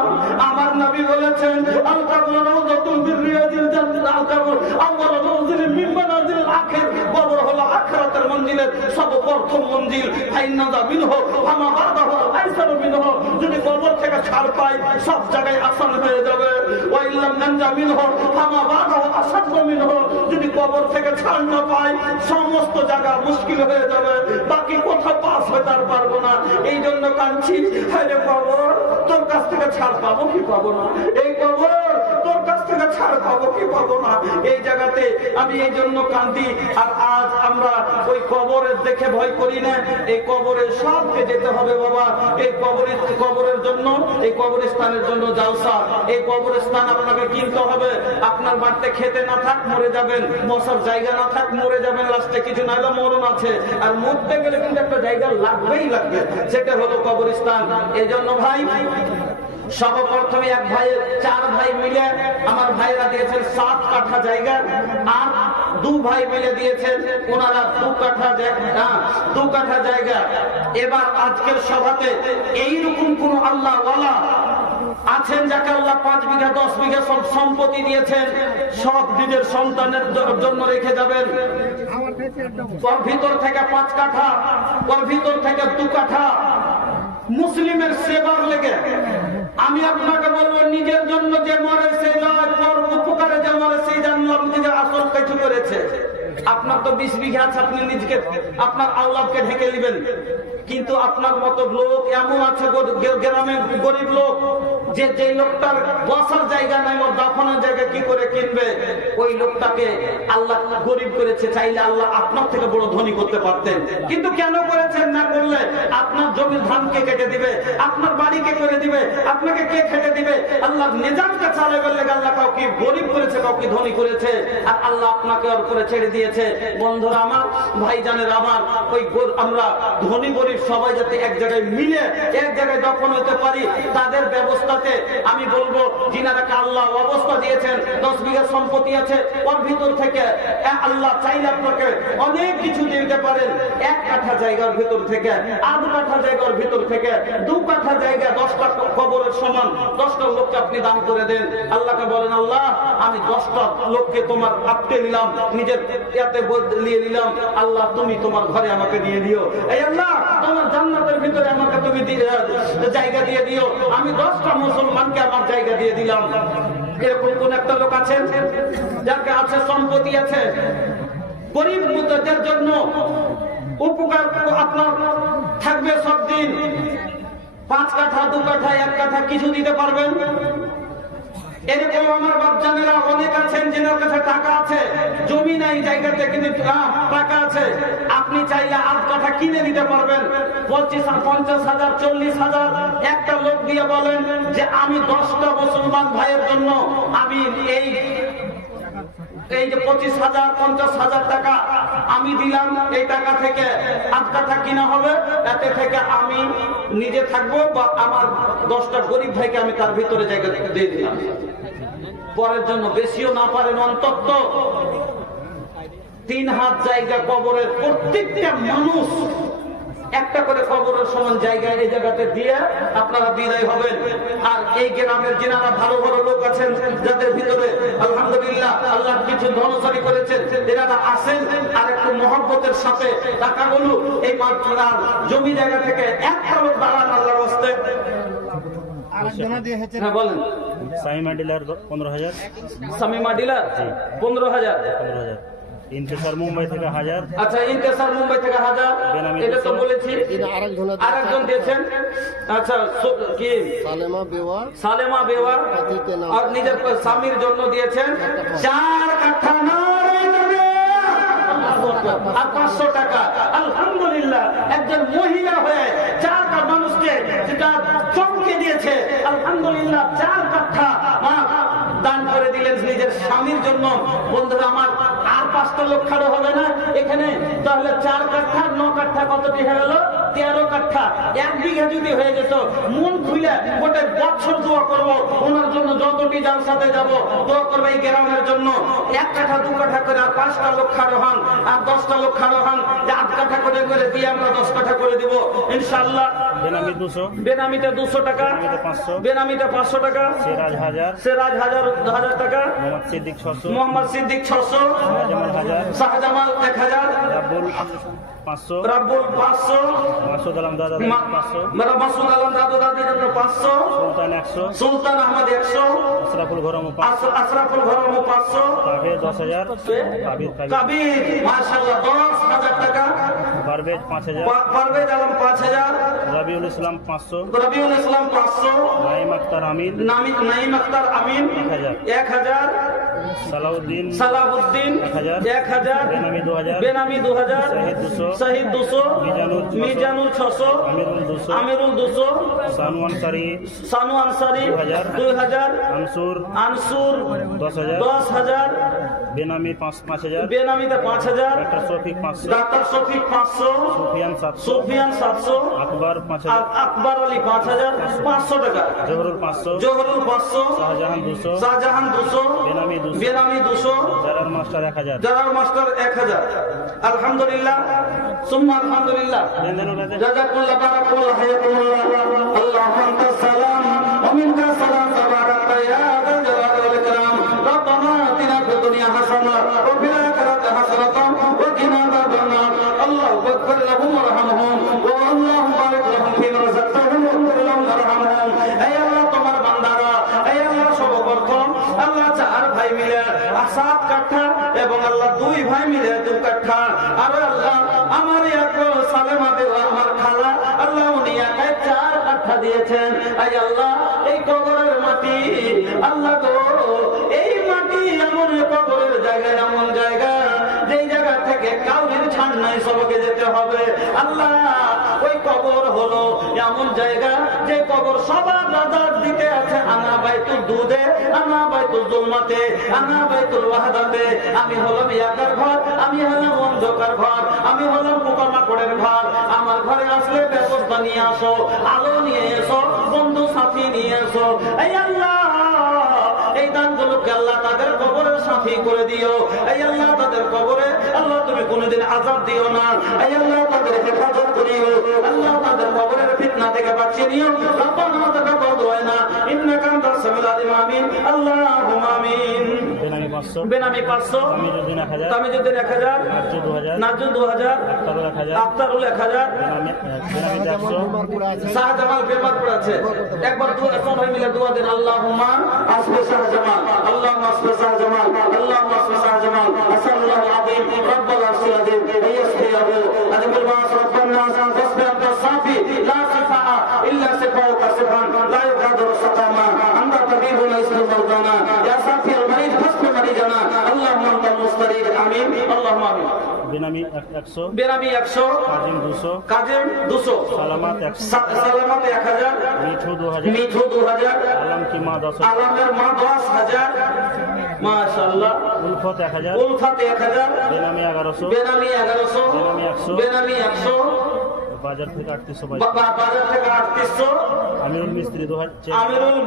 আমার নবী বলেছেন, আল কবর রাউযাতুন মিন রিয়াদিল জান্নাত, আল কবর আউয়ালু মানজিল মিন মানাজিল আখির। কবর হলো আখিরাতের মঞ্জিলের সর্বপ্রথম মঞ্জিল। ফাইন্নাযা মিনহু ফামা বাদাহু আইসারু মিনহু। যদি কবর থেকে ছাড় পাই, সব জায়গায় আসান হয়ে যাবে। ওয়া ইল্লাম নানজা মিনহু ফামা বাদাহু আসাদু মিনহু। যদি কবর থেকে ছাড় না পাই, সমস্ত জায়গা মুশকিল হয়ে যাবে, বাকি কোথাও পাস হতে আর পারবো না। এই জন্য কাঁদছি, হায়রে কবর, তোর কাছ থেকে ছাড় পাবো কি পাবো না? এই কবর, তোর কাছ থেকে ছাড় পাবো কি পাবো না? এই জায়গাতে আমি এই জন্য কাঁদি। আর আজ আমরা ওই কবরের দেখে ভয় করি না। এই কবরের সবকে যেতে হবে বাবা। এই কবরের জন্য, এই কবরস্থানের জন্য জালসা। এই কবরস্থান আপনাকে কিনতে হবে। আপনার বাড়িতে খেতে না থাক, মরে যাবেন। বসার জায়গা না থাক, মরে যাবেন। লাস্টে কিছু না হলে মরণ আছে। আর মরতে গেলে কিন্তু একটা জায়গা লাগবেই লাগবে, সেটা হলো কবরস্থান। এই জন্য ভাই, সর্বপ্রথমে এক ভাইয়ের 4 ভাই মিলে আমার ভাইরা দিয়েছেন 7 কাঠা জায়গা, আর 2 ভাই মিলে দিয়েছেন ওনারা 2 কাঠা জায়গা। এবার আজকের সভাতে এইরকম কোন আল্লাহ ওয়ালা আছেন যাকে আল্লাহ 5 বিঘা 10 বিঘা সব সম্পত্তি দিয়েছেন, সব নিজের সন্তানের জন্য রেখে যাবেন? ওর ভিতর থেকে 5 কাঠা, ওর ভিতর থেকে 2 কাঠা মুসলিমের সেবার লেগে। আমি আপনাকে বলবো, নিজের জন্য যে মরে সে নয়, পর উপকারে যে মরে সেই জানলাম যে আসল কিছু করেছে। আপনার তো 20 বিঘা আছে, আপনি নিজেকে আপনার আওলাদকে ঢেকে নেবেন। কিন্তু আপনার মতো লোক এমন আছে গ্রামে, গরিব লোক, যে লোকটার বসার জায়গা নাই, ওর দাফনের জায়গা কি করে কিনবে? ওই লোকটাকে আল্লাহ গরিব করেছে। চাইলে আল্লাহ আপনার থেকে বড় ধনী করতে পারতেন, কিন্তু কেন করেছেন? না করলে আপনার জমির ধান কে কেটে দিবে, আপনার বাড়ি কে করে দিবে, আপনাকে কে খেটে দিবে? আল্লাহ নিজামকে চালে বললে আল্লাহ কাউকে গরিব করেছে, কাউকে ধনী করেছে, আর আল্লাহ আপনাকে ওর করে ছেড়ে দিয়েছে। বন্ধুরা আমার, ভাইজানের আমার, ওই আমরা ধনী গরিব সবাই যাতে এক জায়গায় মিলে এক জায়গায় দফন হতে পারি, তাদের ব্যবস্থা সাথে আমি বলবো যিনারাকে আল্লাহ অবস্থা দিয়েছেন, 10 বিঘা সম্পত্তি আছে, ওর ভিতর থেকে আল্লাহ চাইলে আপনাকে অনেক কিছু দিতে পারেন। 1 কাঠা জায়গার ভিতর থেকে, 8 কাঠা জায়গার ভিতর থেকে 2 কাঠা জায়গা 10টা কবরের সমান 10টা লোককে আপনি দান করে দেন। আল্লাহকে বলেন, আল্লাহ আমি 10টা লোককে তোমার আপটে নিলাম, নিজের ইয়াতে বদলিয়ে নিলাম। আল্লাহ তুমি তোমার ঘরে আমাকে দিয়ে দিও। এই আল্লাহ তোমার জান্নাতের ভিতরে আমাকে তুমি জায়গা দিয়ে দিও। আমি 10টা মুসলমানকে আমার জায়গা দিয়ে দিলাম। এরকম কোন একটা লোক আছেন যার কাছে সম্পত্তি আছে, গরিব মুদ্রাদের জন্য উপকার আপনার থাকবে সব দিন, 5 কাঠা 2 কাঠা 1 কাঠা কিছু দিতে পারবেন? এরকম আমার বাপজানেরা অনেক আছেন যাদের কাছে টাকা আছে, জমি নাই জায়গাতে কিন্তু টাকা আছে। আপনি চাইলে 8 কাঠা কিনে দিতে পারবেন। 50,000 40,000 একটা লোক দিয়ে বলেন যে আমি 10টা মুসলমান ভাইয়ের জন্য আমি এই যে 25,000 50,000 টাকা আমি দিলাম, এই টাকা থেকে 8 কাঠা কিনা হবে, এতে থেকে আমি নিজে থাকবো বা আমার 10টা গরিব ভাইকে আমি তার ভিতরে জায়গা দিয়ে দিলাম। পরের জন্য বেশিও না পারেন, অন্তত 3 হাত জায়গা কবরের প্রত্যেকটা মানুষ একটা করে কবরের সমান জায়গায় এই জায়গাতে দিয়ে আপনারা বিদায় হবেন। আর এই গ্রামের যিনারা ভালো ভালো লোক আছেন, যাদের ভিতরে আলহামদুলিল্লাহ আল্লাহ কিছু ধনসারি করেছেন, এনারা আসেন আর একটু মহব্বতের সাথে টাকাগুলো এই মাদ্রাসার জমি জায়গা থেকে একটা লোক দাঁড়ান আল্লাহর ওয়াস্তে। হ্যাঁ বলেন। শামিমা ডিলার 15,000। শামিমা ডিলার 15,000। ইন্তেসার মুম্বাই থেকে 1000। আচ্ছা, ইন্তেসার মুম্বাই থেকে 1000, এটা তো বলেছি। আরেকজন দিয়েছেন, আচ্ছা কি সালেমা বেওয়া আর নিজের স্বামীর জন্য দিয়েছেন 4 কাঠা আর 500 টাকা। আলহামদুলিল্লাহ, একজন মহিলা হয়ে 4টা মানুষকে যেটা চমকে দিয়েছে, আলহামদুলিল্লাহ 4 কাঠা দান করে দিলেন নিজের স্বামীর জন্য। বন্ধুরা আমার, আর 5টা লোক খাড়ো হবে না এখানে? তাহলে 4 কাঠা 9 কাঠা কতটি হয়ে গেল? 13 কাঠা। 1 বিঘা যদি হয়ে যেত, মন খুলে গোটা বছর দোয়া করবো ওনার জন্য। যতটি জালসাতে যাবো দোয়া করবো এই গ্রামের জন্য। 1 কাঠা 2 কাঠা করে আর 5টা লোক খাড়ো হন, আর 10টা লোক খাড়ো হন, 8 কাঠা করে করে দিয়ে আমরা 10 কাঠা করে দিব ইনশাআল্লাহ। বেনামি 200, বেনামিতে 200 টাকা, বেনামিতে 500 টাকা, সিরাজ 1000, সিরাজ 1000 টাকা, মোহাম্মদ সিদ্দিক 600, মোহাম্মদ সিদ্দিক 600, শাহজামাল 1000, শাহজামাল 1000, রাব্বুল 500, রাব্বুল 500, মাসুদ আলম দাদা 500, মেরা মাসুদ আলম দাদাদের জন্য 500, সুলতান 100, সুলতান আহমদ 100, আশরাফুল ঘরম 500, আশরাফুল ঘরম 500, কাবির 10,000, কাবির মাশাআল্লাহ 10,000 টাকা, পারভেজ 5,000, পারভেজ আলম 5,000, রবিউল ইসলাম 500, রবিউল ইসলাম 500, নাইম আক্তার আমিন, নাইম আক্তার আমিন 1000, সালাউদ্দিন 1000, বেনামি 2000, বেনামি 2000, শহীদ 200, মিজানুল 600, আমিরুল 200, সানু আনসারি 2000, আনসুর 10,000, বেনামি 5,000, বেনামিতে 5,000, ডাক্তার শফিক 500, ডাক্তার শফিক 500, সুফিয়ান 700, আকবর 5,000, আকবর আলী 5,000, 500 টাকা, জহরুল 500, 500, শাহজাহান 200, বেনামি 200, জালাল মাস্টার 1000, জালাল মাস্টার 1000। আলহামদুলিল্লাহ, সুম্মা আলহামদুলিল্লাহ। জাযাকুল্লাহ, বারাকাল্লাহ, হায়াকুল্লাহ। আল্লাহু আনতা সালাম ওয়া মিনকা সালাম, তাবারাকা ইয়া যাল জালালি ওয়াল ইকরাম। রব্বানা আতিনা ফিদ দুনিয়া হাসানাহ ওয়া ফিল আখিরাতি হাসানাতান ওয়া কিনা আযাবান নার। আল্লাহু আকবার, লাহুম ওয়ারহামহুম ওয়া আল্লাহু বারিক লাহুম ফিমা রাযাকতাহুম ওয়া আghfir লাহুম ওয়ারহামহুম। হে আল্লাহ, তোমার বান্দারা, হে আল্লাহ, সর্বপ্রথম আল্লাহ 4 ভাই মিলে 7 কাঠা এবং আল্লাহ 2 ভাই মিলে 2 কাঠা, আর আল্লাহ আমার এক সালেমা দেওয়া আমার খালা, আল্লাহ উনি একাই 4 কাঠা দিয়েছেন। আই আল্লাহ, এই কবরের মাটি, আল্লাহ গো, এই মাটি এমন কবরের জায়গায়, এমন জায়গা যেই জায়গা থেকে কাউরির ছাড় নাই, সবকে যেতে হবে। আল্লাহ, ওই কবর কবর হলো এমন জায়গা যে কবর সবার রাজার দিকে আছে। আনা বাইতুল দুধে, আনা বাইতুল জুলমাতে, আনা বাইতুল ওয়াহদাতে। আমি হলাম একার ঘর, আমি হলাম অন্ধকার ঘর, আমি হলাম পোকামাকড়ের ঘর। আমার ঘরে আসলে ব্যবস্থা নিয়ে আসো, আলো নিয়ে এসো, বন্ধু সাথী নিয়ে এসো। এই আল্লাহ, এই দানগুলোকে আল্লাহ তাদের কবরের সাথী করে দিও। এই আল্লাহ তাদের কবরে আল্লাহ তুমি কোনোদিন আযাব দিও না। এই আল্লাহ তাদের হেফাজত করিও। আল্লাহ তাদের কবরের ফিতনা থেকে বাঁচিয়ে নিও। রব্বানা তাকাব্বাল দুআনা ইন্নাকা আনতাস সামিউল আলিম। আমিন আল্লাহুম্মা আমিন। বেনামি 500, বেনামি 500, তামিজুদ্দিন 1000, তামিজুদ্দিন 1000, নাজু 2000, নাজু 2000, আক্তারুল 1000, আক্তারুল 1000, বেনামি 400, শাহজামাল বেমারপুর আছে। একবার দুয়া সবাই মিলে দোয়া দেন। আল্লাহুম্মা আসবে শাহজামাল, আল্লাহুম্মা আসবে শাহজামাল, আল্লাহুম্মা আসবে শাহজামাল। আসাল্লাহু আযীম রব্বুল আরশিল আযীম ইয়াসবিহু আযীমুল বাস রব্বানা তাসবি আনতা সাফি লা শিফা ইল্লা শিফাউকা শিফান লা ইগাদিরু সাকামা আনতা তাবিবুনা ইসমি মারদানা ইয়া সাফি আল মারিদ হাসবি মারিজানা আল্লাহুম্মা আনতাল মুস্তারিদ। আমিন আল্লাহুম্মা আমিন। বেনামি 100, বেনামি 100, কাজিম 200, কাজেম 200, সালামাত 100, সালামাত 1000, মিঠু 2000, মিঠু 2000, আলম কি মা 10, আলমের মা 10,000, মাশাআল্লাহ। উলফত 1000, উলফাত 1000, বেনামি 1100, বেনামি 1100, বেনামি 100, বেনামি 100, বাজার থেকে 3822, বাজার থেকে 3800, আমিরুল মিস্ত্রি 2000, আমিরুল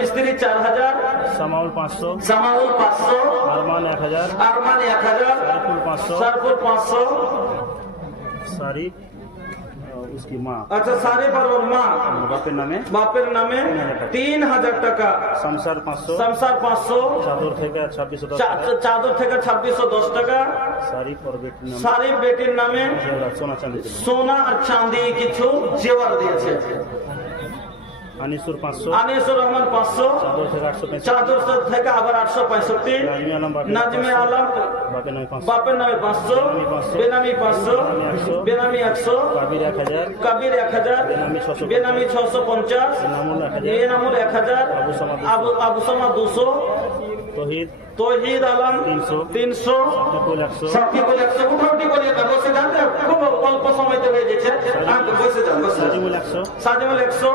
মিস্ত্রি 4000, সামাউল 500, জামাউল 500, আরমান 1000, আরমান 1000, সারিফুল 500, সারফুল 500, সারিফ उसकी माँ আচ্ছা সারে পারওর মা বাপের নামে বাপের নামে 3000 টাকা, সংসার 500, সংসার 500, চাদর থেকে 2610 টাকা, চাদর থেকে 2610 টাকা, সারিফ और बेटी नाम সারিফ বেটির নামে सोना चांदी के সোনা আর চাঁদি কিছু জেওয়ার দিয়েছে। আনিসুর 500, আনিসুর রহমান 500, চাদর থেকে 865, চাদর থেকে আবার 865, নাজমি আলম নাজমে আলম বাপের নামে 500, বাপের নামে 500, বেনামি 500, বেনামি 100, কাবির 1000, কাবির 1000, বেনামি 650, এনামুল 1000, আবু সামা 200, তহিদ তৌহিদ আলম 300, বিপুল 100, সাকিবুল 100। উঠাউটি করিয়ে দেন, বসে যান, খুব অল্প সময়তে হয়ে গেছে। বসে যান, বসে যান। সাজিমুল 100, সাজিমুল 100,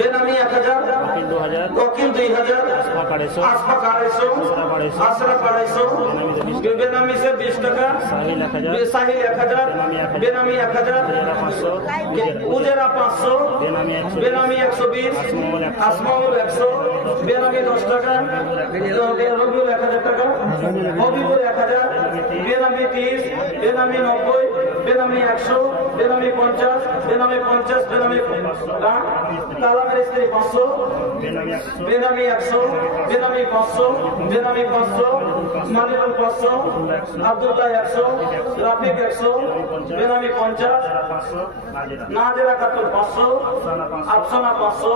বেনামি 1000, ওকিল 2000, ওকিল 2000, আসফা 250, আসফাক 250, আশরাফ 250, বেনামি সে 20 টাকা, সাহিল 1000, সাহিল 1000, বেনামি 1000, উজেরা 500, উজেরা 500, বেনামি 100, বেনামি 120, আসমাউল 100, বেনামি 10 টাকা, রবিউল 1000 টাকা, হবিবুল 1000, বেনামি 30, বেনামি 90, বেনামি 100, বেনামি 50, বেনামি 50, বেনামি কালামের স্ত্রী 500, বেনামি 100, বেনামি 100, বেনামি 500, বেনামি 500, মানিরুল 500, আব্দুল্লাহ 100, রাফিক 100, বেনামি 50, 500, নাজেরা নাজেরা খাতুন 500, আফসানা 500, আফসানা 500,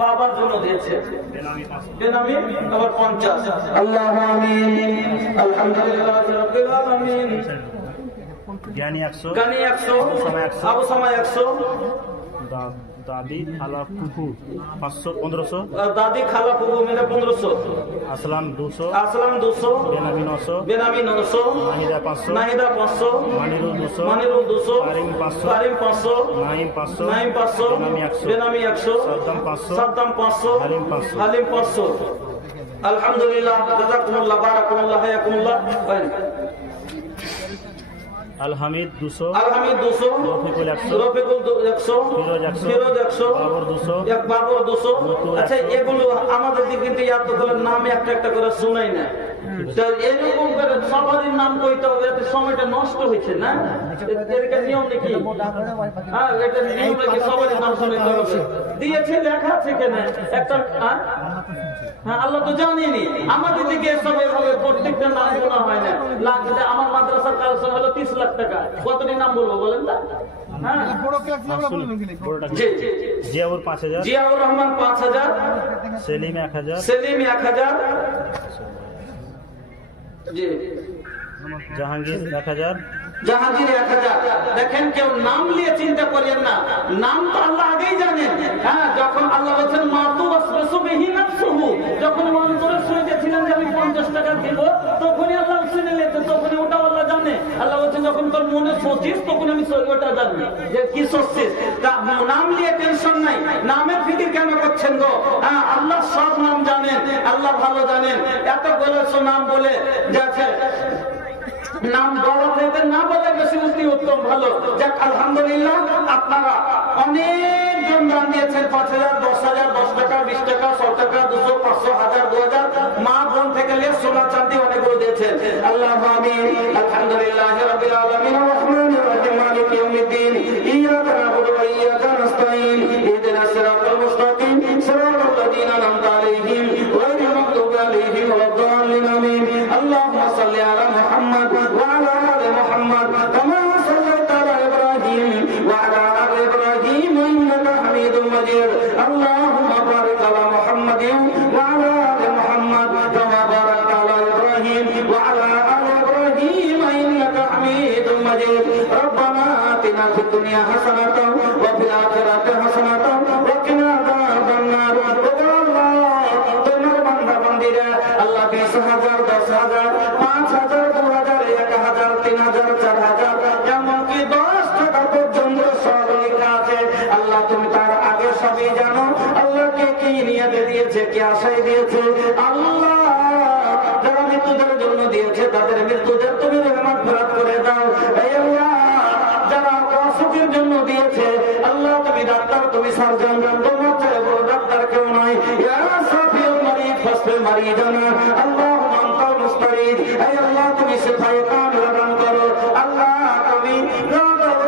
বাবার জন্য দিয়েছে বেনামি 500, বেনামি আবার 50। আল্লাহু আমিন আলহামদুলিল্লাহ রাব্বিল আলামিন। জ্ঞানী 100, গানি 100, আবু সামা 100, দাদি খালা ফুফু 500 1500, দাদি খালা ফুফু মিলে 1500, আসলাম 200, আসলাম 200, বেনামি 900, বেনামি 900, নাহিদা 500, নাহিদা 500, মানিরুল 200, মানিরুল 200, কারিম 500, কারিম 500, নাইম 500, নাইম 500, বেনামি 100, বেনামি 100, সাদ্দাম 500, সাদ্দাম 500, হালিম 500, হালিম 500। আলহামদুলিল্লাহ, জাযাকুমুল্লাহ, বারাকাতুল্লাহ, হায়াকুমুল্লাহ। আল হামিদ 200, আল হামিদ 200, রফিকুল 100, রফিকুল 100, ফিরোজ 100, ফিরোজ 100, বাবর 200, এক বাবর 200। নতুন আচ্ছা, এগুলো আমাদের দিকে কিন্তু এতগুলো নাম একটা একটা করে শুনাই না। তো এরকম করে সবারই নাম কইতে হবে, এতে সময়টা নষ্ট হয়েছে না। এর নিয়ম নাকি? হ্যাঁ, এটা নিয়ম নাকি সবারই নাম শুনাইতে হবে? দিয়েছে, লেখা আছে কেন একটা? হ্যাঁ, আল্লাহ তো জানেনি। আমাদের দিকে এসব এভাবে প্রত্যেকটা নাম গোনা হয় না। লাগছে আমার মাদ্রাসার কাজ হলো 30 লাখ টাকা। কতটি নাম বলবো বলেন না? হ্যাঁ, জি জি। জিয়াউর 5000, জিয়াউর রহমান 5000, সেলিম 1000, সেলিম 1000, জি, জাহাঙ্গীর 1000, জাহাঙ্গীর 1000। দেখেন, কেউ নাম নিয়ে চিন্তা করেন না, নাম তো আল্লাহ আগেই জানেন। হ্যাঁ, যখন আল্লাহ বলছেন মাতু ওয়াসবাসু বিহি নাফসুহু, যখন অন্তরে শুনেছিলেন যে আমি 50 টাকা দিব, তখনই আল্লাহ শুনে নিতেন, তখনই ওটা আল্লাহ জানে। আল্লাহ বলছে যখন তোর মনে সোচিস তখন আমি ওটা জানবি যে কি সোচছিস। নাম নিয়ে টেনশন নাই, নামের ফিকির কেন করছেন গো? হ্যাঁ, আল্লাহ সব নাম জানেন, আল্লাহ ভালো জানেন। এত বলেছো নাম বলে যাচ্ছে, নাম বলা থেকে না বলে বেশি উত্তম ভালো। যাক আলহামদুলিল্লাহ, আপনারা অনেকজন দান দিয়েছেন, 5,000, 10,000, 10 টাকা, 20 টাকা, 100 টাকা, 200, 500, 1000, 2000, মা বোন থেকে নিয়ে সোনা চাঁদি অনেকগুলো দিয়েছেন। আল্লাহ আমিন। আলহামদুলিল্লাহ রাব্বিল আলামিন আর-রাহমানির রাহিম মালিকি ইয়াউমিদ্দিন ইয়্যাকা না'বুদু ওয়া ইয়্যাকা নাস্তাঈন ইহদিনাস সিরাতাল মুস্তাকিম সিরাতাল লাযীনা আন'আমতা আলাইহিম গায়রিল মাগদুবি আলাইহিম ওয়ালাদ-দাল্লিন আমিন। আল্লাহুম্মা সাল্লি আলা মুহাম্মাদ ওয়া আলা আলি মুহাম্মাদ কামা সাল্লাইতা আলা ইব্রাহিম ওয়া আলা আলি ইব্রাহিম ইন্নাকা হামিদুম মাজিদ। আল্লাহুম্মা বারিক আলা মুহাম্মাদিন ওয়া আলা আলি মুহাম্মাদ কামা বারাকতা আলা ইব্রাহিম ওয়া আলা আলি ইব্রাহিম ইন্নাকা হামিদুম মাজিদ। রব্বানা আতিনা ফিদ দুনিয়া হাসানাতাও ওয়া ফিল আখিরাতি হাসানাতাও ওয়া কিনা আযাবান নার। তোমার বান্দা বান্দীরা আল্লাহ 20,000, 10,000, 5,000, 2,000, 1,000, 3,000, 4,000, এমনকি 10 টাকা পর্যন্ত সব লেখা আছে। আল্লাহ তুমি তার আগে সবই জানো। আল্লাহ কে কি নিয়তে দিয়েছে, কি আশায় দিয়েছে। আল্লাহ যারা মৃত্যুদের জন্য দিয়েছে তাদের মৃত্যুদের তুমি রহমত ফেরত করে দাও। এই আল্লাহ যারা অসুখের জন্য দিয়েছে, আল্লাহ তুমি ডাক্তার, তুমি সার্জন, তোমার চেয়ে বড় ডাক্তার কেউ নাই। ইয়া সাফিউল মারিদ ফাসফিল মারিদানা আল্লাহুম্মা আনতাল মুস্তারিদ। এই আল্লাহ তুমি শিফায়ে কামিলা দান করো। আল্লাহ তুমি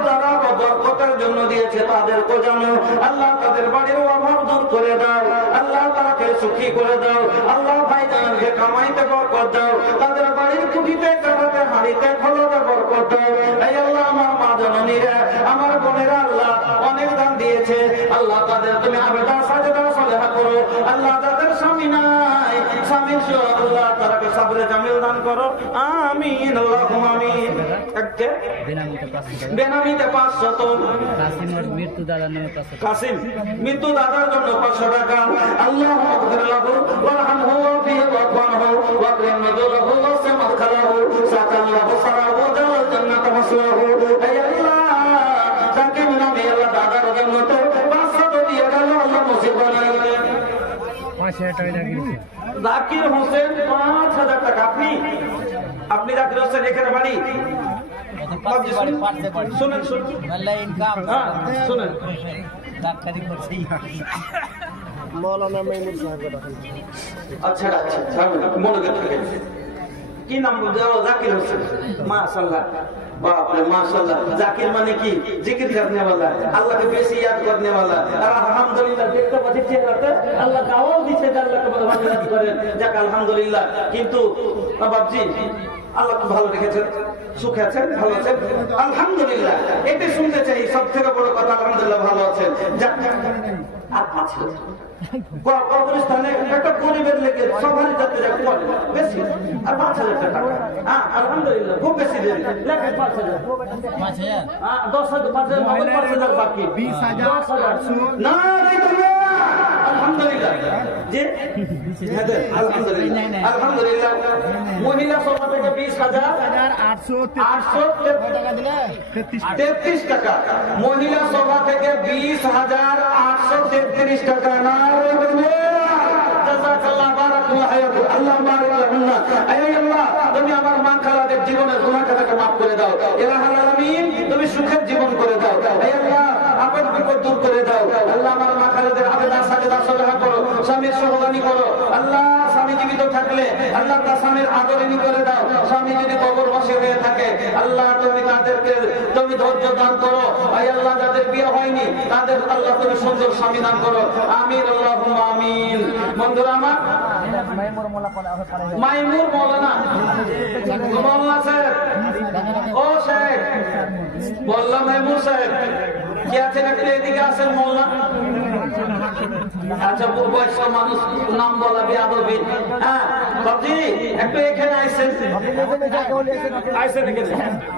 যারা বরকতের জন্য দিয়েছে তাদেরকে জানো। আল্লাহ তাদের বাড়ির অভাব দূর করে দাও। আল্লাহ তাকে সুখী করে দাও। আল্লাহ ভাইজানকে কামাইতে বরকত দাও। তাদের বাড়ির কুটিতে কাটাতে হাড়িতে খোলাতে বরকত দাও। এই আল্লাহ আমার মা জননীরা, আমার বোনেরা আল্লাহ অনেক দান দিয়েছে। আল্লাহ তাদের তুমি আবেদা সাজেদা সালেহা করো। আল্লাহ তাদের স্বামী নাই, স্বামীর সহ আল্লাহ তারাকে সাবরে জামিল দান করো। আমিন আল্লাহুম্মা আমিন। একে বেনামিতে 500, কাসিমের মৃত্যু দাদার নামে 500 টাকা। কাসিম মৃত্যু দাদার জন্য 500 টাকা। আল্লাহুম্মা আগফির লাহু ওয়ারহামহু ওয়াফিহি ওয়াফআনহু ওয়াকরিম নুজুলাহু ওয়াসি মাদখালাহু সাকাল্লাহু সারাহু জাওয়াল জান্নাত মাসওয়াহু। এই আল্লাহ তাকে নামে আল্লাহ দাদার জন্য তো 500 দিয়ে গেল। আল্লাহ নসিব বানালেন 5,000 টাকা লাগিয়েছে। জাকির হোসেন 5,000 টাকা। আপনি জাকির হোসেন এখানে বাড়ি শুনেন ইনকাম শুনেন ডাক্তারি করছি। মৌলানা মাইমুন সাহেব। আচ্ছা আচ্ছা মনে থাকে কি নাম বলতে? জাকির হোসেন। মাশাআল্লাহ, বাপরে মাশাআল্লাহ। জাকির মানে কি? জিকির করনে वाला, আল্লাহকে বেশি याद करने वाला। আর আলহামদুলিল্লাহ দেখতে পাচ্ছি চেহারাতে আল্লাহ দাওয়াত দিচ্ছে যে আল্লাহকে ভালোবাসা করেন। যাক আলহামদুলিল্লাহ। কিন্তু বাবাজি আল্লাহ খুব ভালো রেখেছেন, সুখে আছেন, ভালো আছেন আলহামদুলিল্লাহ। এটাই শুনতে চাই, সব থেকে বড় কথা আলহামদুলিল্লাহ ভালো আছেন। যাক আর আছে কবরস্থানে একটা গরিবের লেগে সবারই যাতে বেশি আর 5,000 টাকা। হ্যাঁ আলহামদুলিল্লাহ, খুব বেশি দেন লেখেন 5,000, 10,000, 5,000 বাকি 20,000 না আলহামদুলিল্লাহ। জি আলহামদুলিল্লাহ আলহামদুলিল্লাহ। মহিলা সভা থেকে 20,833 টাকা। মহিলা সভা থেকে 20,833 টাকা। তুমি আমার মা খালাদের জীবনের গুনাহটাকে মাফ করে দাও। ইলাহুল আলামিন তুমি সুখের জীবন করে দাও। আল্লাহ আপদ বিপদ দূর করে দাও। আল্লাহ আমার মা খালাদের আবেদা সাজেদা সালেহা করো, স্বামীর সহগানি করো। আল্লাহ স্বামী জীবিত থাকলে আল্লাহ তার স্বামীর আদরিনী করে দাও। স্বামী যদি কবরবাসী হয়ে থাকে আল্লাহ তুমি তাদেরকে তুমি ধৈর্য দান করো। আল্লাহ যাদের বিয়ে হয়নি তাদের আল্লাহ তুমি সুন্দর স্বামী দান করো। আমিন আল্লাহুম্মা আমিন। বন্ধুরা আমার মাইমুর মৌলানা সাহেব, ও সাহেব বললাম মাইমুর সাহেব কি আছেন? একটু এদিকে আসেন মোল্লা। আচ্ছা বয়স্ক মানুষ, নাম বলা বেয়াদবি। হ্যাঁ বাবজি একটু এখানে আইসেন, আইসেন এখানে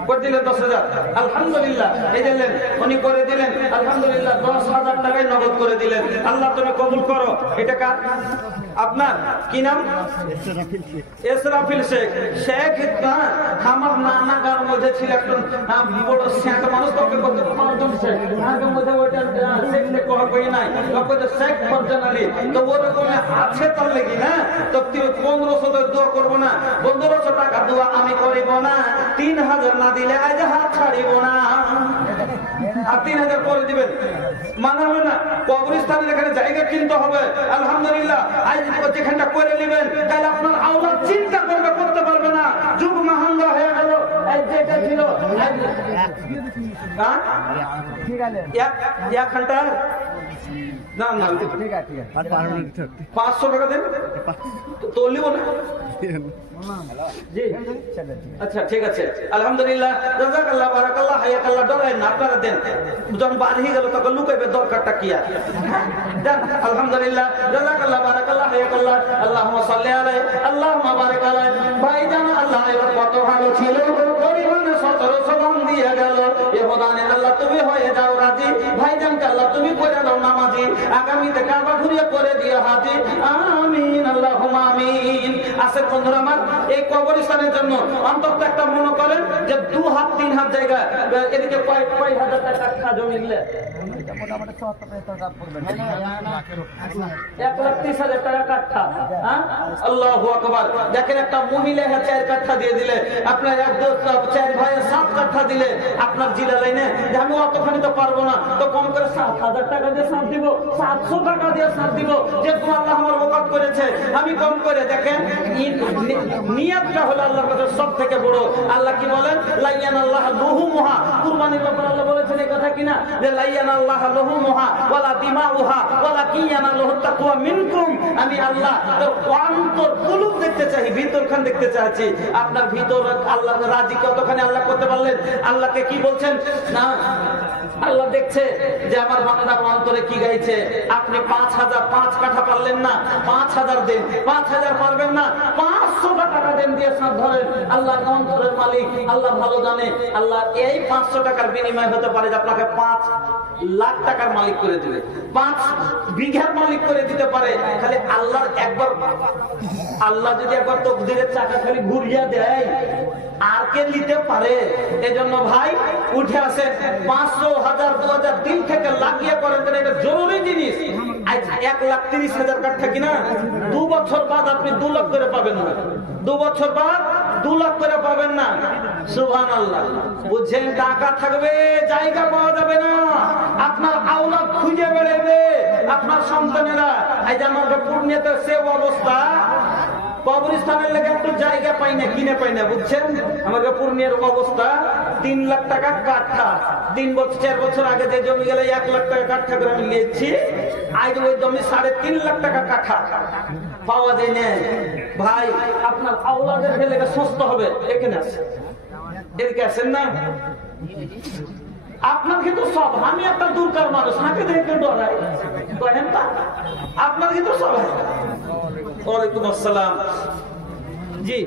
করে দিলেন 10,000 আলহামদুলিল্লাহ। এই দিলেন উনি করে দিলেন আলহামদুলিল্লাহ। 10,000 টাকায় নগদ করে দিলেন। আল্লাহ তুমি কবুল করো। এটা কার? আপনার কি নাম? এসরাফিল শেখ। শেখ আমার নানাগার মধ্যে ছিল একজন বড় শেখ মানুষ, তোকে বলতে পারজন শেখ আগের মধ্যে ওইটা শেখ শেখ কই নাই, তোকে তো শেখ ফরজান আলী। তো ওরকম আছে তার লেগে না, তো 1500 দোয়া করবো না, 1500 টাকা দোয়া আমি করিব না, 3000 না দিলে আজ হাত ছাড়িব না। আর 3000 করে দিবেন, মানা হবে না। কবরস্থানের এখানে জায়গা কিনতে হবে। আলহামদুলিল্লাহ আজ যেখানটা করে নেবেন, তাহলে আপনার আওলাদ চিন্তা করবে, করতে পারবে না। যুগ মাহাঙ্গা হয়ে গেল। যেটা ছিল এক ঘন্টা না না 500 টাকা দেন তো লিব না। জি আচ্ছা ঠিক আছে, আলহামদুলিল্লাহ, জাযাকাল্লাহ, বারাকাল্লাহ, হায়াকাল্লাহ। ডরাই না, আপনারা দেন। যখন বাড়ি গেল তখন লুকাইবে, দরকারটা কি আর দেন। আলহামদুলিল্লাহ, জাযাকাল্লাহ, বারাকাল্লাহ, হায়াকাল্লাহ। আল্লাহুম্মা সাল্লি আলাইহি, আল্লাহুম্মা বারিক আলাইহি। ভাইজান আল্লাহ এবার কত ভালো ছিল, পরিমাণে 1700 দান দিয়ে গেল। এ বদানে আল্লাহ তুমি হয়ে যাও রাজি। ভাইজানকে আল্লাহ তুমি করে দাও নামাজি, আগামীতে কাবা ঘুরিয়ে করে দিও হাজি। আমিন, আল্লাহুম্মা আমিন। আসেন বন্ধুরা আমার, এই কবরস্থানের জন্য অন্তত একটা মনে করেন যে 2 হাত 3 হাত জায়গা, এদিকে কয় হাজার টাকা জমি নিলে 1,30,000 টাকা কাঠা। আল্লাহু আকবার। দেখেন একটা মহিলা 4 কাঠা দিয়ে দিলে, আপনার 4 ভাইয়ের 7 কাঠা দিলে, আপনার জিলা লাইনে যে আমি অতখানি তো পারবো না, তো কম করে 7,000 টাকা দিয়ে সাথ দিব, 700 টাকা দিয়ে সাথ দিব, যে তোমার আল্লাহ আমার ওকাত করেছে আমি কম করে। দেখেন নিয়তটা হলো আল্লাহর কাছে সব থেকে বড়। আল্লাহ কি বলেন? লাইয়ানাল্লাহ লুহুমুহা। কুরবানির ব্যাপারে আল্লাহ বলেছেন এই কথা কিনা, যে লাইয়ানাল্লাহ লুহুমুহা ওয়ালা দিমাউহা ওয়ালাকিন ইয়ানালুহু তাকওয়া মিনকুম। আমি আল্লাহ তোর অন্তর কুলুব দেখতে চাই, ভিতরখান দেখতে চাচ্ছি। আপনার ভিতর আল্লাহ রাজি কতখানি আল্লাহ করতে পারলেন? আল্লাহকে কি বলছেন না, আল্লাহ দেখছে যে আমার বান্দার অন্তরে কি গাইছে। আপনি 5,000 5 কাঠা পারলেন না, 5,000 দেন। 5,000 পারবেন না, 500 টাকা দেন, দিয়ে সাথ ধরেন। আল্লাহ অন্তরের মালিক, আল্লাহ ভালো জানে। আল্লাহ এই 500 টাকার বিনিময় হতে পারে যে আপনাকে 5 লাখ টাকার মালিক করে দিবে, 5 বিঘার মালিক করে দিতে পারে। খালি আল্লাহ একবার, আল্লাহ যদি একবার তকদিরের চাকা খালি ঘুরিয়ে দেয়, আর কে নিতে পারে? এজন্য ভাই উঠে আসেন, 500, 1000, 2000 দিন থেকে লাগিয়ে করেন, এটা জরুরি জিনিস। আজ 1,30,000 কাঠা কিনা 2 বছর বাদ আপনি 2 লাখ করে পাবেন না, 2 বছর বাদ 2 লাখ করে পাবেন না। সুবহানাল্লাহ। বুঝছেন? টাকা থাকবে, জায়গা পাওয়া যাবে না, আপনার আওলাদ খুঁজে বেড়াবে, আপনার সন্তানেরা। আজ আমাদের পূর্ণিয়াতে সে অবস্থা, কবরস্থানের লেগে একটু জায়গা পাই না, কিনে পাই না। বুঝছেন? আমাকে পূর্ণিয়ার অবস্থা, 3 লাখ টাকা কাঠা। 4 বছর আগে যে জমি গেলে 1 লাখ টাকা কাঠা করে আমি নিয়েছি, আজ ওই জমি 3.5 লাখ টাকা কাঠা পাওয়া যায় না। ভাই আপনার আওলাদের লেগে সস্তা হবে, এখানে আসেন, এদিকে আসেন না। আপনার কিন্তু সব, আমি একটা দূরকার মানুষ, হাঁকে দেখে ডরাই, কহেন তা আপনার কিন্তু সব। ওয়ালাইকুম আসসালাম। জি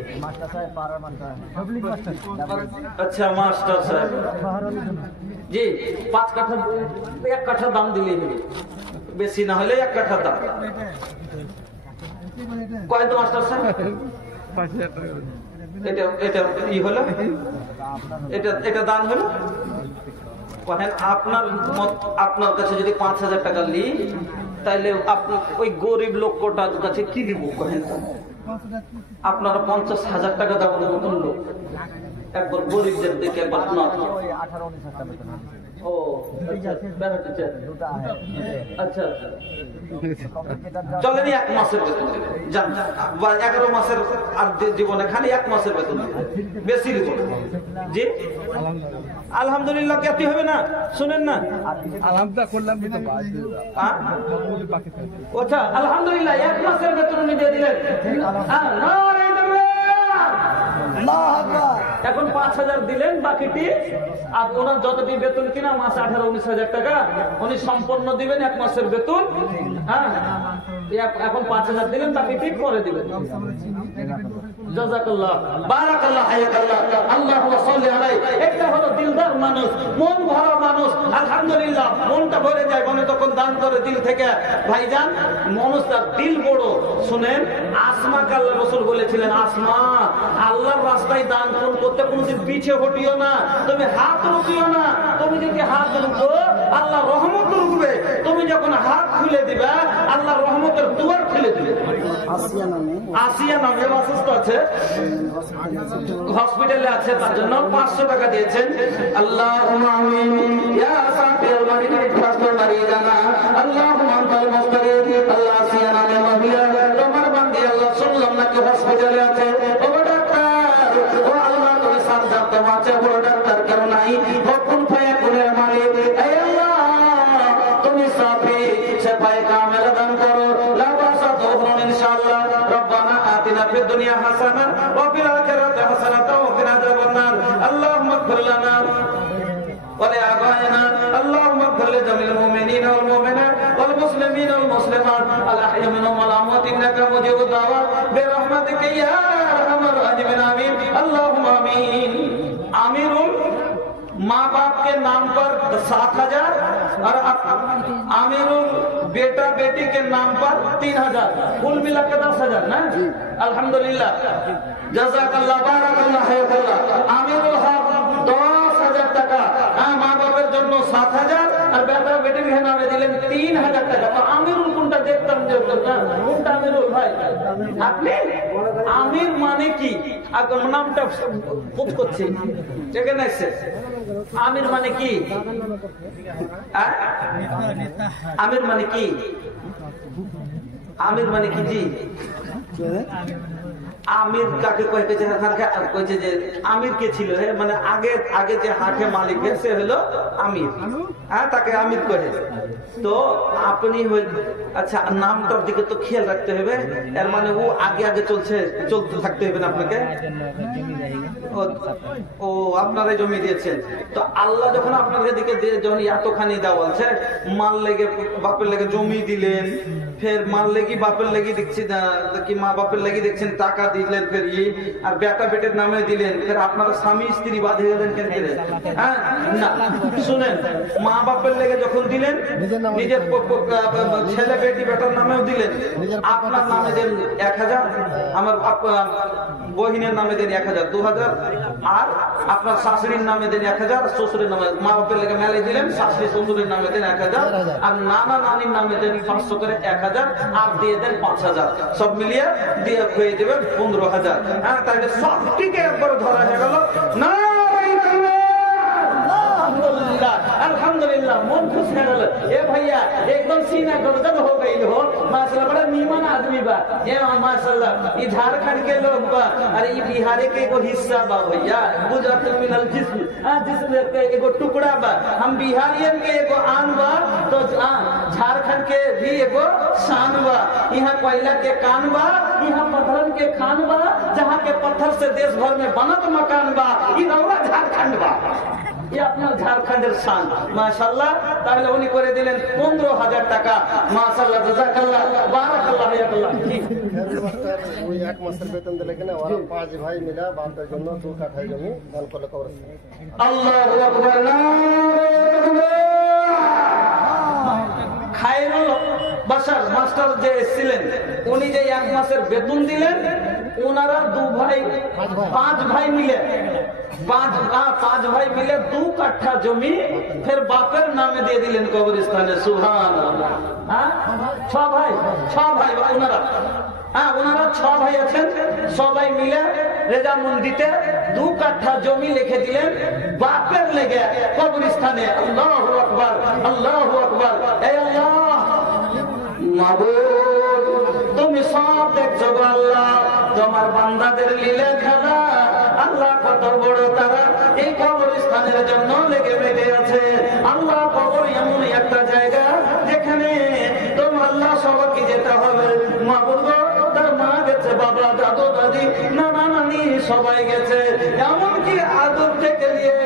আচ্ছা মাস্টার সাহেব, জি 5 কাঠা, 1 কাঠা দাম দিলেই হবে, বেশি না হলে 1 কাঠা দাম। কয় তো মাস্টার সাহেব? এটা ই হলো, এটা দান হলো। আপনার কাছে যদি 5,000 টাকা লি, তাইলে আপনি ওই গরিব লোকটার কাছে কি দিব? আপনারা 50,000 টাকা দেওয়ার মতন লোক, একবার গরিবদের দিকে একবার না। আচ্ছা চলেন 1 মাসের বেতন যান, 11 মাসের আর জীবনে খালি 1 মাসের বেতন বেশি দিব। জি আলহামদুলিল্লাহ, খ্যাতি হবে না? শুনেন না, আচ্ছা আলহামদুলিল্লাহ 1 মাসের বেতন উনি দিয়ে দিলেন। এখন 5,000 দিলেন, বাকিটি আর ওনার যতটি বেতন কিনা মাসে 18-19,000 টাকা উনি সম্পূর্ণ দিবেন 1 মাসের বেতন। হ্যাঁ এখন 5000 দিলেন, বাকি ঠিক পরে দিবেন। জাযাকাল্লাহ, বারাকাল্লাহ, হায়াকাল্লাহ, আল্লাহুম্মা সাল্লি আলাইহি। একটা হলো দিলদার মানুষ, মন ভরা মানুষ, আলহামদুলিল্লাহ, মনটা ভরে যায় মনে তখন দান করে দিল থেকে। ভাইজান, মানুষটার দিল বড়। শুনেন, আসমাকে আল্লাহ রাসূল বলেছিলেন, আসমা, আল্লাহর রাস্তায় দান করতে কোনোদিন পিছে হটিও না, তুমি হাত রুকিও না। তুমি যদি হাত রুকো, আল্লাহ রহমত রুকবে। তুমি যখন হাত খুলে দিবা, আল্লাহ রহমতের দুয়ার খুলে দিবে। আসিয়া নামে অসুস্থ আছে, হসপিটালে আছে, তার জন্য 500 টাকা দিয়েছেন। আল্লাহুম্মা আমিন। ইয়া সাফিয়াল মারিদ ফাসল মারিদানা, আল্লাহুম্মা আনতাল মুস্তাগীর। আল্লাহ, আসিয়া নামে মহিলা তোমার বান্দি, আল্লাহ শুনলাম নাকি হসপিটালে আছে। ও ডাক্তার, ও আল্লাহ, তুমি সাবধান, তোমার চেয়ে বড় ডাক্তার কেউ নাই। হুকুম ফায়াকুনের মালিক, হে আল্লাহ, তুমি সাফি সেফায়ে কামেলা দান করো। লা বাসা তুহরুন ইনশাআল্লাহ। রব্বানা আতিনা ফিদ দুনিয়া হাসানাহ ওয়া ফিল আখিরাতি হাসানাতাও ওয়া কিনা আযাবান নার। আল্লাহুম্মা ইগফির লানা ওয়া লিআবাইনা, আল্লাহুম্মা ইগফির লিজামিল মুমিনিনা ওয়াল মুমিনাত ওয়াল মুসলিমিনা ওয়াল মুসলিমাত আল আহইয়া মিনহুম ওয়াল আমওয়াত ইন্নাকা মুজিবুদ দাওয়াত বিরহমাতিকা ইয়া আরহামার রাহিমিন। আমিন, আল্লাহুম্মা আমিন। আমিরুল माँ बाप के नाम पर 7,000 और आमिरुल बेटा बेटी के नाम पर 3,000, कुल मिला के 10,000 ना। अल्हम्दुलिल्लाह, जज़ाकल्लाह, बाराकाल्लाह, हायाकाल्लाह। आमिरुल हक 10,000 টাকা, মা বাবার জন্য 7,000 আর বেটা বেটির নামে দিলেন 3,000 টাকা। তো আমিরুল কোনটা দেখতাম যে কোনটা আমিরুল ভাই? আপনি আমির মানে কি? নামটা খুব করছে, যেখানে আছে আমির মানে কি? আমির মানে কি? আমির মানে কি? জি, আমির কাকে কয়েছে যে আমির কে ছিল, মানে আগে আগে যে হাটে মালিক সে হলো আমির, হ্যাঁ, তাকে আমির করে। তো আপনি আচ্ছা, নামটার দিকে তো খেয়াল রাখতে হবে, এর মানে ও আগে আগে চলতে থাকতে হবে না আপনাকে। ও আপনারা জমি দিয়েছেন, তো আল্লাহ যখন আপনাদের দিকে যখন এতখানি দেওয়া বলছে, মাল লেগে বাপের লেগে জমি দিলেন, ফের মাল লেগে বাপের লেগে দেখছি কি মা বাপের লেগে দেখছেন টাকা দিলেন, ফের আর বেটা বেটের নামে দিলেন, ফের আপনারা স্বামী স্ত্রী বাঁধে গেলেন কেন? হ্যাঁ না, শুনেন, মা বাপের লেগে যখন দিলেন, নিজের ছেলে বেটি বেটার নামেও দিলেন। আপনার নামে দেন 1,000, আমার বহিনের নামে দেন 1,000, 2,000, আর আপনার শাশুড়ির নামে দেন 1,000, শ্বশুরের নামে, মা বাপের লেগে মেলে দিলেন, শাশুড়ি শ্বশুরের নামে দেন 1,000, আর নানা নানির নামে দেন 500 করে 1,000, আর দিয়ে দেন 5,000, সব মিলিয়ে দিয়ে হয়ে যাবে 15,000। হ্যাঁ, তাহলে সবটিকে একবার ধরা হয়ে গেল না। अल्हम्दुलिल्लाह, मन खुश है। ए भैया एकदम सीना गर्दन हो गई हो, माशाल्लाह, बड़ा नीमन आदमी बा। ये माशाल्लाह, ई झारखंड के लोग बा, अरे ई बिहार के एगो हिस्सा बा भैया, गुजरात मिनल जिस्म, जिस्म के एगो टुकड़ा बा। हम बिहारियन के एगो आन बा, तो झारखंड के भी एगो शान बा। यहाँ कोयला के कान बा, यहाँ पत्थर के खान बा, जहाँ के पत्थर से देश भर में बनत मकान बा। ई रौला झारखंड बा, ये अपना झारखंडेर शान, माशाल्लाह। তাহলে উনি করে দিলেন 15,000 টাকা, মাশাআল্লাহ, জাযাকাল্লাহ, বারাকাল্লাহ, হায়াকাল্লাহ। ওই এক মাসের বেতন দিলে কিনা ওরা 5 ভাই মিলে বাপের জন্য 2 কাঠা জমি দান করলে কবরস্থানে। আল্লাহু আকবার, খায়রুল বাশার মাস্টার যে ছিলেন, উনি যে 1 মাসের বেতন দিলেন, ওনারা 2 ভাই 5 ভাই মিলে 5 ভাই মিলে 2 কাঠা জমি ফের বাপের নামে দিয়ে দিলেন কবরস্থানে। সুবহানাল্লাহ। হ্যাঁ, 6 ভাই ওনারা, হ্যাঁ, ওনারা 6 ভাই আছেন, সবাই মিলে রেজামন্দিতে 2 কাঠা জমি লিখে দিলেন বাপের লেগে কবরস্থানে। আল্লাহু আকবার, আল্লাহু আকবার। হে আল্লাহ, মাবুদ, তুমি সব দেখছো গো আল্লাহ, তোমার বান্দাদের লীলা খেলা। আল্লাহ, কত বড় তারা এই কবরস্থানের জন্য লেগে বেঁধে আছে। আল্লাহ, কবর এমন একটা জায়গা যেখানে তোমার আল্লাহ সবাইকে যেতে হবে। মাবুদ, তার মা গেছে, বাবা, দাদু, দাদি, নানা, নানি সবাই গেছে, এমনকি আদর থেকে নিয়ে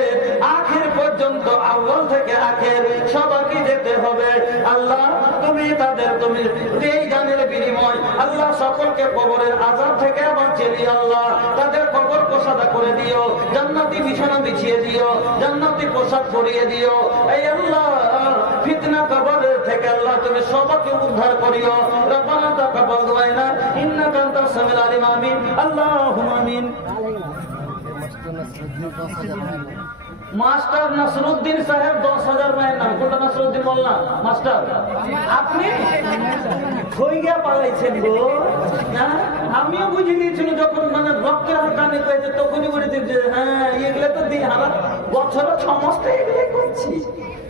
আখির পর্যন্ত, আউয়াল থেকে আখির সবাইকে যেতে হবে। আল্লাহ তুমি তাদের তুমি এই গানের বিনিময় আল্লাহ সকলকে কবরের আযাব থেকে বাঁচিয়ে দিও আল্লাহ, তাদের কবর কোষাদা করে দিও, জান্নাতি বিছানা বিছিয়ে দিও, জান্নাতি পোশাক পরিয়ে দিও। এই আল্লাহ ফিতনা কবরের থেকে আল্লাহ তুমি সবাইকে উদ্ধার করিও। রব্বানা তাকাব্বাল দুআনা ইন্নাকা আনতাস সামিউল আলিম। আমিন আল্লাহুম্মা আমিন। মাস্টার নাসরুদ্দিন সাহেব 10,000 মায়ের নাম। কোনটা নাসরুদ্দিন বললাম মাস্টার? আপনি হয়ে গিয়া পালাইছেন গো। হ্যাঁ আমিও বুঝে নিয়েছিল যখন মানে রক্তের হাতানি পেয়েছে তখনই বলেছি যে হ্যাঁ এগুলো তো দিন হারা বছর 6 মাস তো এগুলো করছি।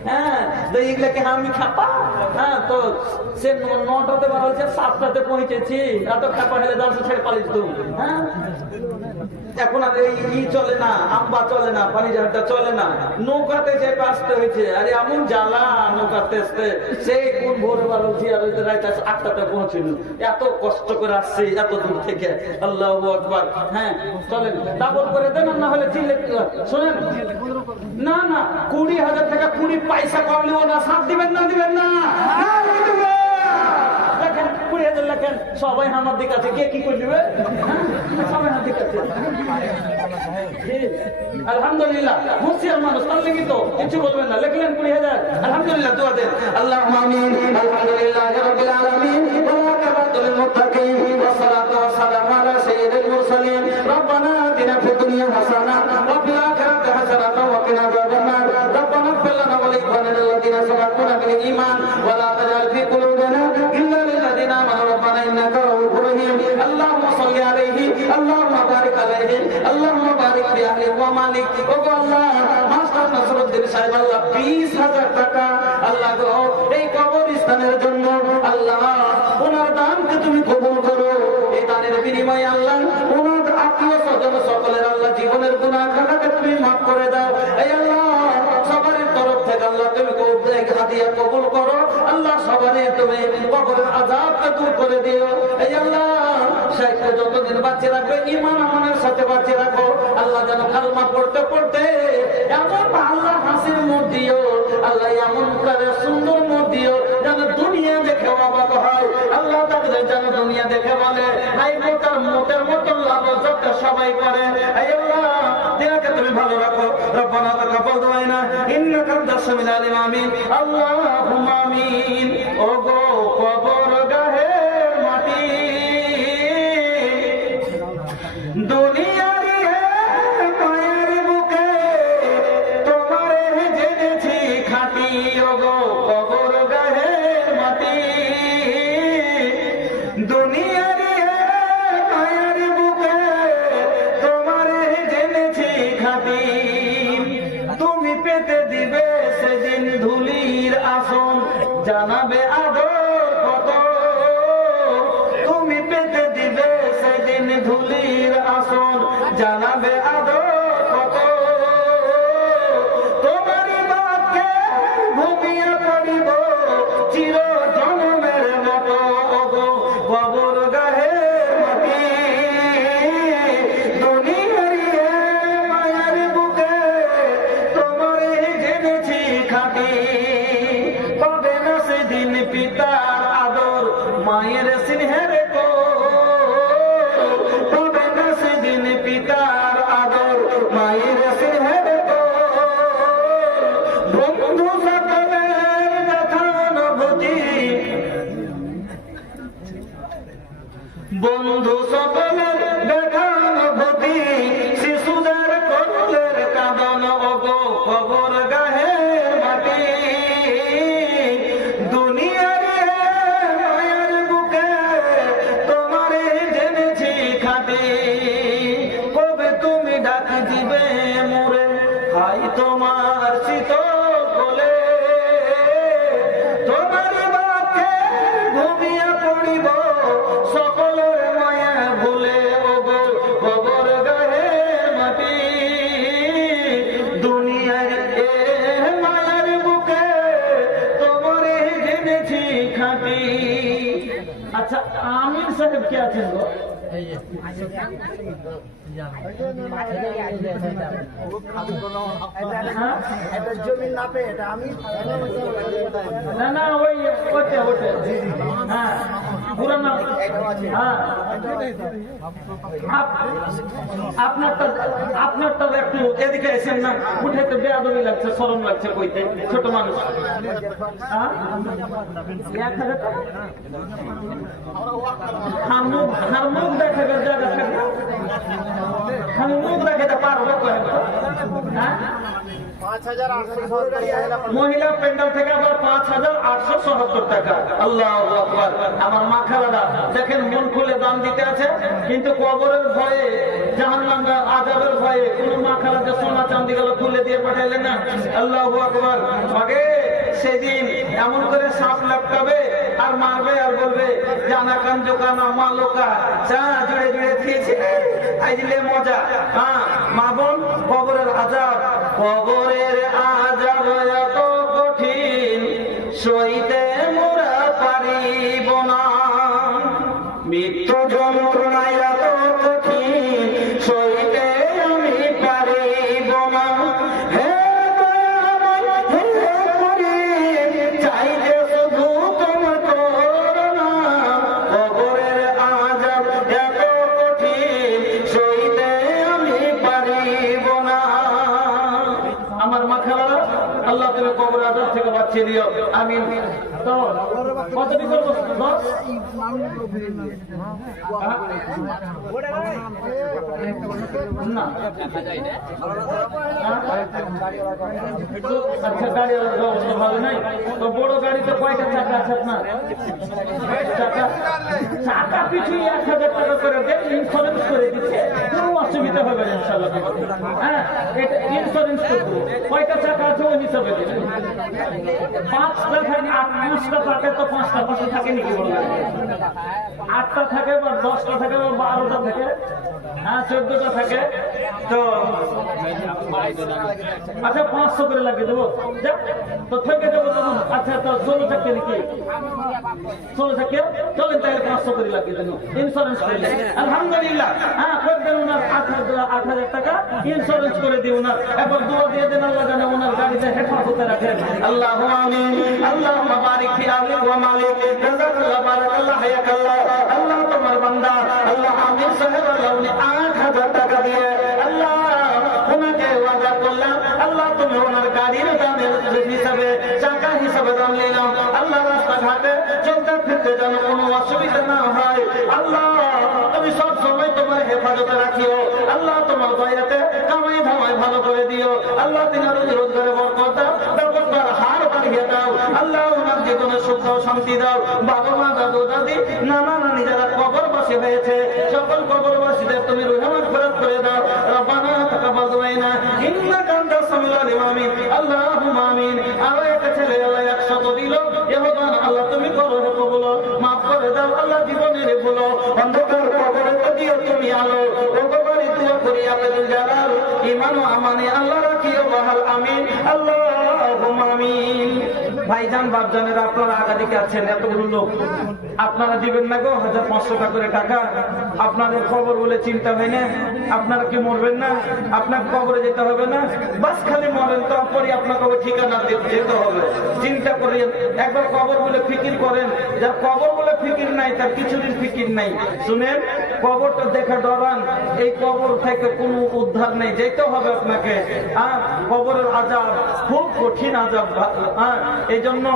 হ্যাঁ তো এগুলাকে আমি খাপা। হ্যাঁ তো সে 9টাতে বার হয়েছে 7টাতে পৌঁছেছি। এত খাপা হলে 10 ছেড়ে পালিস তো। হ্যাঁ এখন আর এই চলে না, আম্বা চলে না, পানি জাহাজটা চলে না, নৌকাতে চেপে আসতে হয়েছে। আরে এমন জ্বালা নৌকাতে আসতে, সেই কোন ভোরবেলা উঠি আর রাত 8টাতে পৌঁছিল। এত কষ্ট করে আসছে এত দূর থেকে। আল্লাহু আকবার। হ্যাঁ চলেন ডাবল করে দেন, না হলে চিল্লে শোনেন না না 20,000 টাকা 20 পয়সা কম নিব না। সাথ দিবেন না? দিবেন না? লেখেন 20,000 লেখেন। সবাই আমার দিক আছে, কে কি করে দিবে? সবাই আমার দিক আছে। আলহামদুলিল্লাহ মুসিয়ার মানুষ তার লেগে তো কিছু বলবেন না। লিখলেন 20,000। আলহামদুলিল্লাহ দোয়া দেন। আল্লাহুম্মা আমিন। আলহামদুলিল্লাহি রাব্বিল আলামিন ওয়া আকিবাতুল মুত্তাকিন ওয়া সালাতু ওয়া সালামু আলা সাইয়্যিদিল মুরসালিন। রব্বানা আতিনা ফিদ দুনিয়া হাসানাহ ওয়া ফিল আখিরাতি হাসানাহ ওয়া কিনা আযাবান নার। রব্বানা ইগফির লানা ওয়া লিইখওয়ানিনা আল্লাযীনা সাবাকুনা বিল ঈমান ওয়া লা তাজআল ফি কুলুবিনা ইল্লা লিল্লাযীনা আমানু রব্বানা ইন্নাকা রাউফুর রহিম। আল্লাহুম্মা সাল্লি আলাইহি আল্লাহুম্মা বারিক আলাইহি আল্লাহুম্মা বারিক ফি আহলি ওয়া মালিক। ও গো আল্লাহ মাস্টার নাসরুদ্দিন সাহেব আল্লাহ 20,000 টাকা আল্লাহ গো এই কবরস্থানের জন্য আল্লাহ ওনার দানকে তুমি কবুল করো। এই দানের বিনিময়ে আল্লাহ ওনার আত্মীয় স্বজন সকলের আল্লাহ জীবনের গুনাহ খাতাকে তুমি মাফ করে দাও। এই আল্লাহ সবার তরফ থেকে আল্লাহ তুমি হাদিয়া কবুল করো। আল্লাহ সবার তুমি কবরের আযাবকে দূর করে দিও। এই আল্লাহ শেখকে যতদিন বাঁচিয়ে রাখবে ঈমান আমানের সাথে বাঁচিয়ে রাখো। আল্লাহ যেন কালমা পড়তে পড়তে এমন আল্লাহ হাসির মুখ দিও, আল্লাহ এমন করে সুন্দর মুখ দিও যেন দুনিয়া দেখে অবাক হয়। আল্লাহ তাদের যেন দুনিয়া দেখে বলে এই মোটার মোটের মতো লাভ যত সবাই করে। এই আল্লাহ দেহকে তুমি ভালো রাখো। রব্বানা তাকাব্বাল দুআনা ইন্নাকা আনতাস সামিউল আলিম। আমিন আল্লাহুম্মা আমিন। ও গো কবর গাহের মাটি দুনিয়ার মায়ের বুকে তোমারে জেনেছি খাঁটি। ও গো কবর গাহের মাটি দুনিয়ার মায়ের বুকে তোমারে জেনেছি খাঁটি। তুমি পেতে দিবে সেদিন ধুলির আসন, জানাবে আদর কত। তুমি পেতে দিবে সেদিন ধুলির আসন, জানাবে আদর কত। তোমারই বাক্যে ঘুমিয়ে পড়িব চির জন্মের মতো। ওগো কবর গাহের মাটি দুনিয়ার মায়ের বুকে তোমারে জেনেছি খাঁটি। পাবে না সেদিন পিতার আদর মায়ের স্নেহের কো। পাবে না সেদিন পিতার আদর মায়ের স্নেহের কো। বন্ধু সকলের ব্যথানুভূতি বন্ধু সকলের ব্যথানুভূতি শিশুদের কোলের কাঁদন। ওগো কবর গাহের মাটি দুনিয়ার মায়ের বুকে তোমারে জেনেছি খাঁটি। কবে তুমি ডাক দিবে মোরে হাই তোমার শীতল কোলে। তোমার বাক্যে ঘুমিয়ে পড়িব সকলের মায়া ভুলে। ওগো কবর গাহের মাটি দুনিয়ার মায়ের বুকে তোমারে জেনেছি খাঁটি। আচ্ছা আমির সাহেব কে আছেন গো? জমি না পেয়ে এটা আমি না না ওই ওটা ওটা হ্যাঁ পুরো না হ্যাঁ আপনারটা একটু এদিকে এসেন না, উঠাইতে বেয়াদবি লাগছে, শরম লাগছে কইতে, ছোট মানুষ। হ্যাঁ 1000 টাকা মুখ দেখাবে জায়গা থাকে, মুখ দেখাতে পারবো হ্যাঁ। 5870 মহিলা প্যান্ডেল থেকে আবার 5877 টাকা। আল্লাহু আকবার। আমার মা খালারা দেখেন মন খুলে দান দিতে আছে, কিন্তু কবরের ভয়ে, জাহান্নামের আযাবের ভয়ে কোন মা খালাকে সোনা চাঁদি গুলো খুলে দিয়ে পাঠাইলেন না। আল্লাহু আকবার। আগে সেদিন এমন করে সাপ লটকাবে আর মারবে আর বলবে জানা কান জোকানা মালোকা চা জুড়ে জুড়ে দিয়েছে আইলে মজা। হ্যাঁ মা বোন, কবরের আযাব, কবরের আযাব এত কঠিন সইতে মোরা পারিব না। মৃত্যু যন্ত্রণায় এত কঠিন সইতে আমি পারিব না। হে দয়াময়, হে করিম, চাইলে শুধু তোমার করুণা। কবরের আযাব এত কঠিন সইতে আমি পারিব না। আমার মা খালারা, আল্লাহ তুমি কবরের আযাব থেকে বাঁচিয়ে দিও, আমিন। তো কতটি করবো? 10? না আচ্ছা, গাড়ি অবস্থা ভালো নাই তো। বড় গাড়িতে কয়টা চাকা আছে আপনার? চাকা পিছু 1000 টাকা করে দেন, ইন্স্যুরেন্স করে দিচ্ছে, কোনো অসুবিধা হবে না ইনশাআল্লাহ। হ্যাঁ এটা ইন্স্যুরেন্স করবো। কয়টা চাকা আছে ওই হিসাবে দেবেন। 5টা থাকে, 5টা থাকে তো 5টা পাশে থাকে নাকি? বড় গাড়ি 8টা থাকে বা 10টা থাকে বা 12টা থাকে, হ্যাঁ 14টা থাকে। তো আচ্ছা 500 করে লাগিয়ে দেবো তো, থেকে দেবো তখন। আচ্ছা তো 16 চাকা নাকি? 16 চাকা চলেন তাহলে 500 করে লাগিয়ে দেবো ইন্স্যুরেন্স করলে। আলহামদুলিল্লাহ। হ্যাঁ করে দেন ওনার 8000 টাকা ইন্স্যুরেন্স করে দিই ওনার। এবার দোয়া দিয়ে দেন আল্লাহ জানে ওনার গাড়িতে হেফাজতে রাখেন। আল্লাহু আমিন। আল্লাহুম্মা বারিক ফি আহলি ওয়া মালিক, জাযাকাল্লাহ, বারাকাল্লাহ, হায়াকাল্লাহ। আল্লাহ তোমার বান্দা আল্লাহ আমির সাহেব আল্লাহ উনি 8000 টাকা দিয়ে আল্লাহ ওনাকে ওয়াদা করলাম, আল্লাহ তুমি ওনার গাড়ির দামের হিসাবে, চাকা হিসাবে দাম নিলাম। আল্লাহ রাস্তাঘাটে চলতে ফিরতে যেন কোনো অসুবিধা না হয়। আল্লাহ তুমি সব সময় তোমার হেফাজতে রাখিও। আল্লাহ তোমার দয়াতে কামাই ধামাই ভালো করে দিও। আল্লাহ তিনি রোজগারে বরকত দাও, ব্যবসার হার বাড়িয়ে দাও। আল্লাহ ওনার জীবনে সুখ দাও, শান্তি দাও। বাবা মা, দাদু দাদি, নানা নানি যারা কবরবাসী হয়েছে সকল কবরবাসীদের তুমি রুহে মাগফিরাত করে দাও। রব্বানা তাকাব্বাল দুআনা ইন্নাকা আনতাস সামিউল আলিম। আমিন আল্লাহুম্মা আমিন। আর একটা ছেলে আল্লাহ 100 দিল, ইহুদান আল্লাহ তুমি করো কবুল, মাফ করে দাও আল্লাহ জীবনের ভুলো। অন্ধকার কবরে তো দিও তুমি আলো, রোগবাড়ি দোয়া করি আব্দুল জালাল ঈমান ও আমানে আল্লাহ রাখিও বহাল। আমিন আল্লাহুম্মা আমিন। ভাইজান বাপজানেরা আপনারা আগাদিকে আছেন, এতগুলো লোক আপনারা দিবেন না গো 1500 টাকা করে টাকা? আপনাদের খবর বলে চিন্তা হয় না? আপনারা কি মরবেন না? আপনার কবরে যেতে হবে না? বাস খালি মরেন তো পরে আপনাকে ঠিকানা যেতে হবে। চিন্তা করেন একবার, কবর বলে ফিকির করেন। যার কবর বলে ফিকির নাই তার কিছুদিন ফিকির নাই। শুনেন, কবরটা দেখে ডরান, এই কবর থেকে কোনো উদ্ধার নেই, যেতে হবে আপনাকে। কবরের আযাব খুব কঠিন আযাব। এই জন্য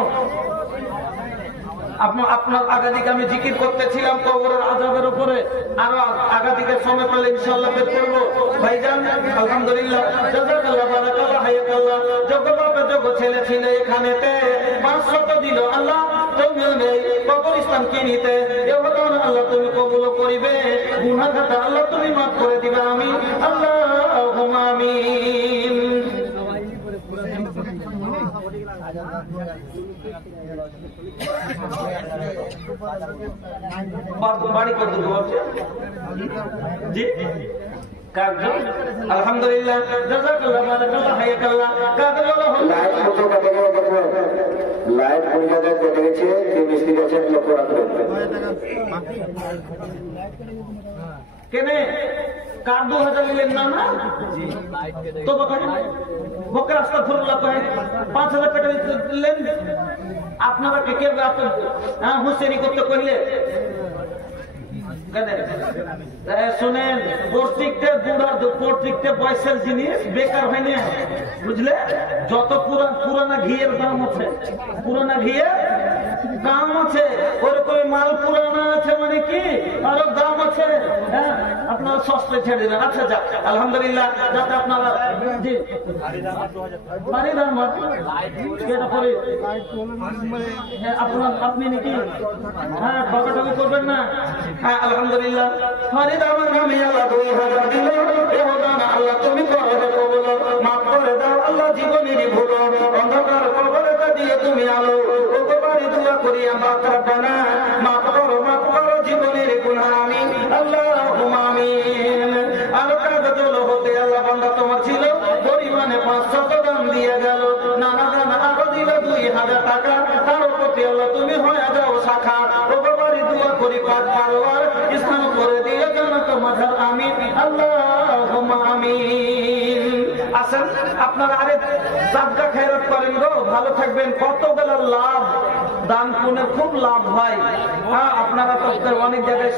আপনার আগাদিকে আমি জিকির করতেছিলাম কবরের আযাবের উপরে, আরো আগাদিকে সময় পেলে ইনশাআল্লাহ বের করবো। ভাইজান আলহামদুলিল্লাহ, জাযাকাল্লাহ, বারাকাল্লাহ, হায়াকাল্লাহ। যোগ্য বাপে যোগ্য ছেলে ছিল এখানেতে, 500 দিল আল্লাহ তুমি নেই কবরস্থান কিনিতে। এবার আল্লাহ তুমি কবুল করিবে, গুনাহ খাতা আল্লাহ তুমি মাফ করে দিবে। আমি আল্লাহুম্মা আমিন। বাড়ি কত দূর আছে? জি আলহামদুলিল্লাহ, জাযাকাল্লাহ, বারাকাল্লাহ, হায়াকাল্লাহ। লাইট কত কত লাইট পরিবারে কেটে গেছে, যে মিস্ত্রি আছেন লক্ষ্য রাখবেন। কেনে কার 2000 নিলেন না না তো বকর আস্তাগফিরুল্লাহ কহে 5000 টাকা দিলেন আপনারা কে কে হুঁশিয়ারি করতে কইলে শুনেন প্রত্যেকটা বয়সের জিনিস বেকার হয় না বুঝলে যত পুরানা ঘিয়ের দাম আছে পুরানা ঘিয়ের দাম আছে ওরকম মাল পুরানা আছে মানে কি আরো দাম আছে হ্যাঁ আপনারা সস্তায় ছেড়ে দেবেন আচ্ছা যাক আলহামদুলিল্লাহ যাতে আপনারা জি বাড়ি দাম আপনি নাকি হ্যাঁ ঠকাঠকি করবেন না হ্যাঁ আলহামদুলিল্লাহ ফরিদ আমার নামে আল্লাহ 2000 দিল আল্লাহ তুমি করো কবুল মাফ করে দাও আল্লাহ জীবনের ভুল অন্ধকার কবরে দিয়ে তুমি আলো ওগোবারে দোয়া করি আমরা রব্বানা মাফ করো জীবনের গুনাহ আমিন আল্লাহুম্মা আমিন আলোকার দোলো হতে আল্লাহ বান্দা তোমার ছিল পরিমাণে 500 দাম দিয়ে গেল নানা দানা আরো দিল 2000 টাকা তার প্রতি আল্লাহ তুমি হয়ে যাও শাখা ওগোবারে দোয়া করি পাক পারওয়ার ইসলাম করে দিয়ে জান্নাত মাঝার আমিন আল্লাহুম্মা আমিন আসেন আপনারা আরে সাদকা খেরাত করেন গো ভালো থাকবেন কত বেলার লাভ দান পুণ্যের খুব লাভ হয় হ্যাঁ আপনারা তো অনেক জায়গায়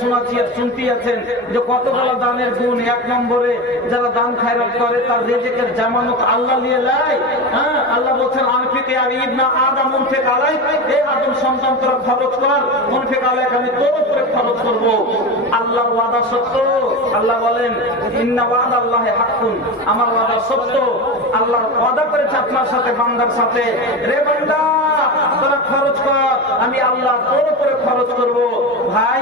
শুনতে আছেন যে কত বেলা দানের গুণ 1 নম্বরে যারা দান খেরাত করে তার রিজিকের জামানত আল্লাহ নিয়ে নেয় হ্যাঁ আল্লাহ বলেন আনফিকে আর ইবনা আদম মুনফিক আলাই এ আদম সন্তান তোরা খরচ কর মুনফিক আলাই আমি তোর উপরে খরচ করব আল্লাহর ওয়াদা সত্য আল্লাহ বলেন ইন্না ওয়াদাল্লাহি হাক্কুন আমার ওয়াদা সত্য আল্লাহ ওয়াদা করেছে আপনার সাথে বান্দার সাথে রে বান্দা তোরা খরচ কর আমি আল্লাহ তোর উপরে খরচ করব ভাই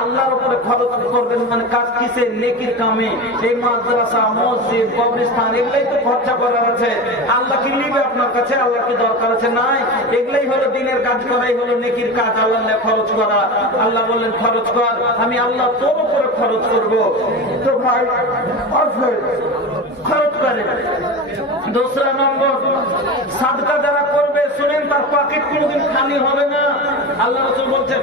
আল্লাহর উপরে খরচ করবেন মানে কাজ কিসে নেকির কামে এই মাদ্রাসা মসজিদ কবরস্থান এগুলাই তো খরচা করার আছে আল্লাহ কি নিবে আপনার কাছে আল্লাহ কি দরকার আছে নাই এগুলাই হলো দিনের কাজ করাই হলো নেকির কাজ আল্লাহ খরচ করা আল্লাহ বললেন খরচ কর আমি আল্লাহ তোর উপরে খরচ করব তো ভাই খরচ করে दूसरा নম্বর সাদকা যারা করবে শুনেন তার পকেট কোনোদিন খালি হবে না আল্লাহ রাসূল বলছেন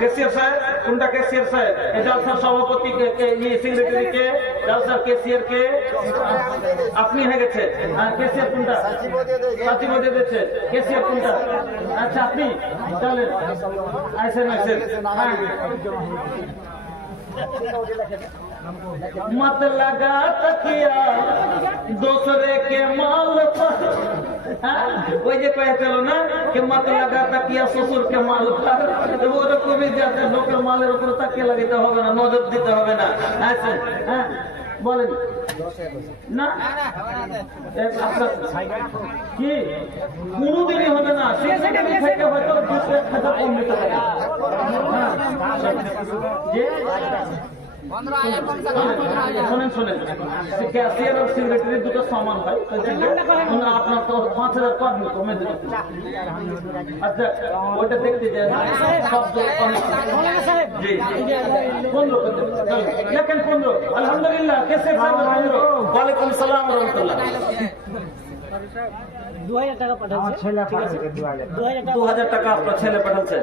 कैशियर साहब उनका कैशियर साहब जलसा सभापति के सेक्रेटरी के जलसा कैशियर के अपनी है গেছে कैशियर কোনটা সাথী মধ্যে দিয়েছে कैशियर কোনটা আচ্ছা আপনি চলেন আইসেন হ্যাঁ मत लगा तकिया दूसरे के माल पर वही जे कहे चलो ना कि मत लगा तकिया ससुर के माल पर तो वो तो कोई जाते लोकर मालेर ऊपर तकिया लगाते হবে না নজর দিতে হবে না আচ্ছা হ্যাঁ বলেন না আপনার কি কোনোদিনই হবে না সেখানে থেকে হয়তো 2 টাকা কম নিতে হবে শোনেন শোনেন ক্যাশিয়ার আর সেক্রেটারি দুটো সমান হয় আপনার তো 5000 কমে দেবে আচ্ছা ওইটা দেখতে যায় শব্দ জি 15 দেখেন 15 আলহামদুলিল্লাহ কেসে 15 ওয়ালাইকুম সালাম ওয়া রাহমাতুল্লাহ 2000 টাকা পাঠাচ্ছে 2000 টাকা আপনার ছেলে পাঠাচ্ছে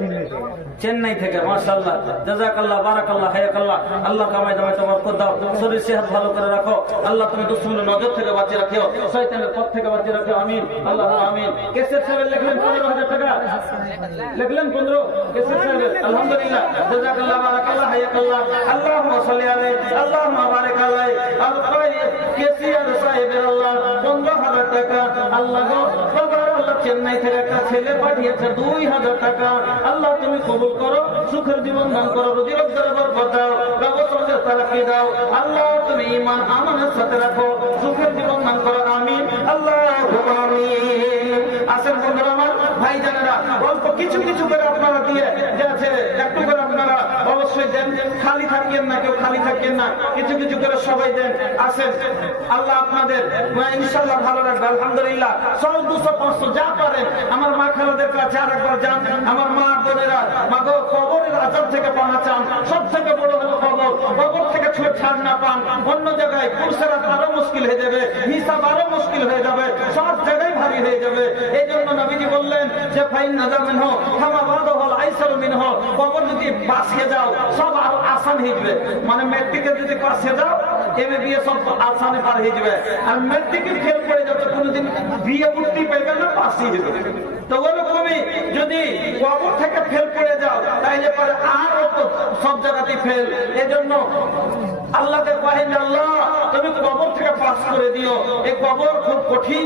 চেন্নাই থেকে মাশাআল্লাহ জাযাকাল্লাহ বারাকাল্লাহ হায়াকাল্লাহ আল্লাহ কামাই দামাই তোমার কর দাও শরীর সেহত ভালো করে রাখো আল্লাহ তুমি দুশমনের নজর থেকে বাঁচিয়ে রাখিও শয়তানের পথ থেকে বাঁচিয়ে রাখিও আমিন আল্লাহ আমিন কেসে সাহেব লিখলেন 15000 টাকা লিখলেন 15 কেসে সাহেব আলহামদুলিল্লাহ জাযাকাল্লাহ বারাকাল্লাহ হায়াকাল্লাহ আল্লাহুম্মা সাল্লি আলাইহি আল্লাহুম্মা বারিক আলাইহি আল কাইয়্যিম কেসিয়ার সাহেবের আল্লাহ 15000 টাকা আল্লাহ আল্লাহ চেন্নাই থেকে একটা ছেলে পাঠিয়েছে 2000 টাকা আল্লাহ তুমি কবুল করো সুখের জীবন দান করো রুজি রোজগার বরকত দাও ব্যবসায় তারাক্কি দাও আল্লাহ তুমি ঈমান আমানের সাথে রাখো সুখের জীবন দান করো আমিন আল্লাহুম্মা আমিন আসেন বন্ধুরা আমার ভাই জানেরা অল্প কিছু কিছু করে আপনারা দিয়ে যে আছে একটু করে আপনারা অবশ্যই দেন খালি থাকেন না কেউ খালি থাকেন না কিছু কিছু করে সবাই দেন আসেন আল্লাহ আপনাদের ইনশাআল্লাহ ভালো রাখবে আলহামদুলিল্লাহ সব 200-500 যা পারেন আমার মা খালাদের কাছে আরেকবার যান আমার মা বোনেরা মাগো কবরের আযাব থেকে বাঁচান সব থেকে বড় হলো কবর কবর থেকে ছাড় না পান, অন্য জায়গায় পুরসেরাত আরো মুশকিল হয়ে যাবে, হিসাব আরো মুশকিল হয়ে যাবে, সব জায়গায় ভারী হয়ে যাবে। এই জন্য নবীজি বললেন যে ফাইন নাজা মিনহু কামা বাদাহু আইসারু মিনহু, কবর যদি পাশে যাও সব আরো আসান হয়ে যাবে। মানে মেট্রিকে যদি পাশে যাও এমএ সব আসানে পার হয়ে যাবে, আর মেট্রিকে ফেল করে যাচ্ছে কোনোদিন বিয়ে উঠতে পারবে না, পাশে যাবে। তো ওরকমই যদি কবর থেকে ফেল করে যাও তাইলে পরে আরো সব জায়গাতে ফেল। এজন্য আল্লাহকে কহেন যে আল্লাহ তুমি কবর থেকে পাস করে দিও, এই কবর খুব কঠিন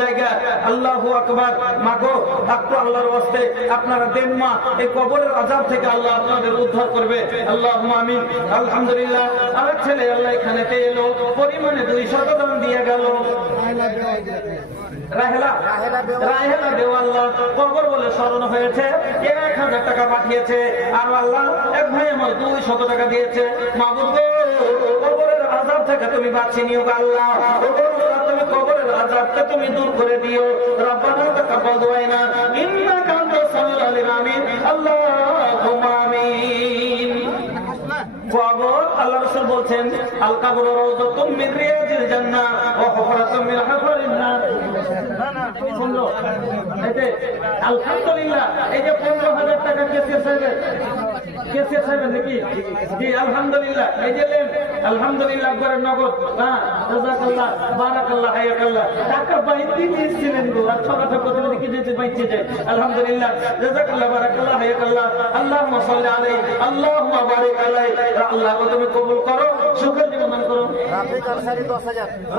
জায়গা। আল্লাহু আকবার। মাগো একটু আল্লাহর ওয়াস্তে আপনারা দেন মা, এই কবরের আযাব থেকে আল্লাহ আপনাদের উদ্ধার করবে। আল্লাহুম্মা আমিন। আলহামদুলিল্লাহ। আরেক ছেলে আল্লাহ এখানে এলো, পরিমাণে 200 দাম দিয়ে গেল। রাহেলা দেওয়াল্লাহ কবর বলে স্মরণ হয়েছে, 1000 টাকা পাঠিয়েছে। আর আল্লাহ এক ভাই আমার 200 টাকা দিয়েছে। মাবুদ গো, কবরের আযাব থেকে তুমি বাঁচিয়ে নিও আল্লাহ। তুমি কবরের আযাবকে তুমি দূর করে দিও। রব্বানা তাকাব্বাল দুআনা ইন্নাকা আনতাস সামিউল আলিম। আমিন। আল্লাহুম্মা আমিন। কবর আল্লাহ রাসূল বলছেন আল কবরু রাউযাতুম মিন রিয়াজিল জান্নাহ ওয়া হুফরাতুম মিন হুফারিন নার। শুনলো এতে আলহামদুলিল্লাহ। এই যে 15,000 টাকা কেসে সাহেবের নাকি? জি আলহামদুলিল্লাহ। এই যে আলহামদুলিল্লাহ করে নগদ। হ্যাঁ জাযাকাল্লাহ বারাকাল্লাহ হায়াকাল্লাহ। টাকা বাইতে দিয়েছিলেন গো, আর ছোট প্রতিনিধি কি দিতে বাইতে যায়। আলহামদুলিল্লাহ জাযাকাল্লাহ বারাকাল্লাহ হায়াকাল্লাহ। আল্লাহুম্মা সাল্লি আলাইহি আল্লাহুম্মা বারিক আলাইহি। আল্লাহ তুমি কবুল করো, সুখের জীবন দান করো।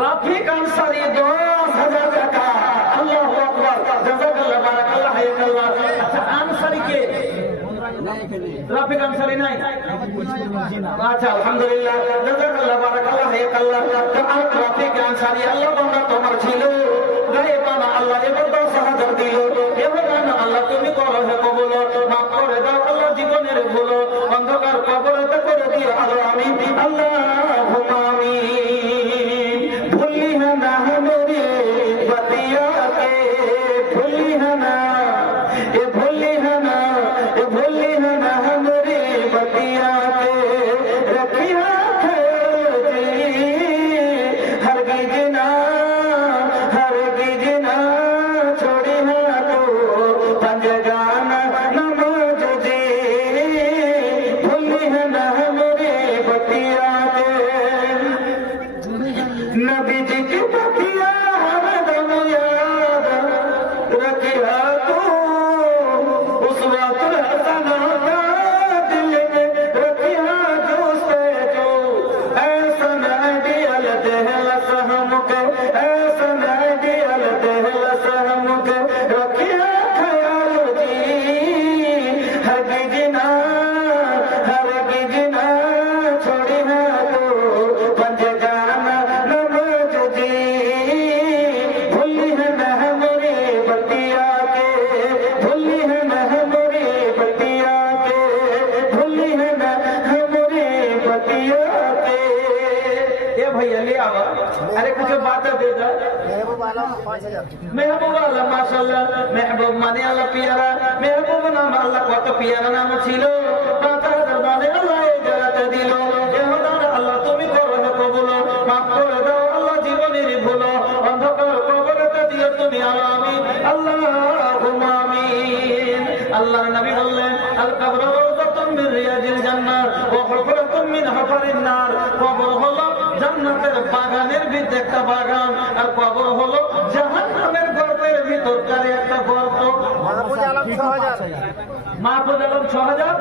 রাফিক আনসারী 10,000 টাকা। আল্লাহু আকবার। জাযাকাল্লাহ বারাকাল্লাহ হায়াকাল্লাহ। আচ্ছা আনসারী কে? রাফিক আনসারী নাই? আচ্ছা আলহামদুলিল্লাহ জাযাকাল্লাহ বারাকাল্লাহ হায়াকাল্লাহ। রাফিক আনসারী আল্লাহ বান্দা তোমার ছিল, গায়েবানা আল্লাহ এবার 10,000 দিল। এবার আল্লাহ তুমি করো হে কবুল, মাফ করে দাও আল্লাহ জীবনের ভুল, অন্ধকার কবরতে করে দিও আলো। আমি আল্লাহুম্মা আমিন। ভুলি না মেরে বতিয়া কে, ভুলি না এ ভুলি না এ ভুলি না মেরে বতিয়া কে, রখিয়া খেজি হরগিজ না छोड़ी है तो पंजगाना नमाज जी, भूली है ना मेरे बतिया के। नबी जी की बतिया हरदम याद रखिया तू, उस वक्त हसना का दिल में रखिया जो से जो, ऐसा नदियल देहल सहम के, ऐसा नदियल देहल सहम के, रखिया ख्याल जी हरगिज ना छोड़ी है तो पंजगाना नमाज जी, भूली है ना मेरी बतिया के, भूली है ना मेरी बतिया के, भूली है ना मेरी बतिया के। ये भैया ले आवा, अरे कुछ बात दे दे। महबूब आला माशाल्लाह, महबूब माने आला पियारा, महबूब नाम আল্লাহ কত পিয়ারা নাম ছিল। 5,000 দানে আল্লাহ এই জায়গাতে দিল। এহদান আল্লাহ তুমি করো না কবুল, মাফ করে দাও আল্লাহ জীবনের ভুল, অন্ধকার কবরেতে দিও তুমি আলো। আমিন। আল্লাহুম্মা আমিন। আল্লাহর নবী বললেন আল কবরু রাউযাতুম মিন রিয়াজিল জান্নাহ ওয়া হুফরাতুম মিন হুফারিন নার। কবর হলো জান্নাতের বাগানের ভিতরে একটা বাগান, আর কবর হলো জাহান্নামের গর্তের ভিতরকার একটা গর্ত। মাহফুজ আলম 6,000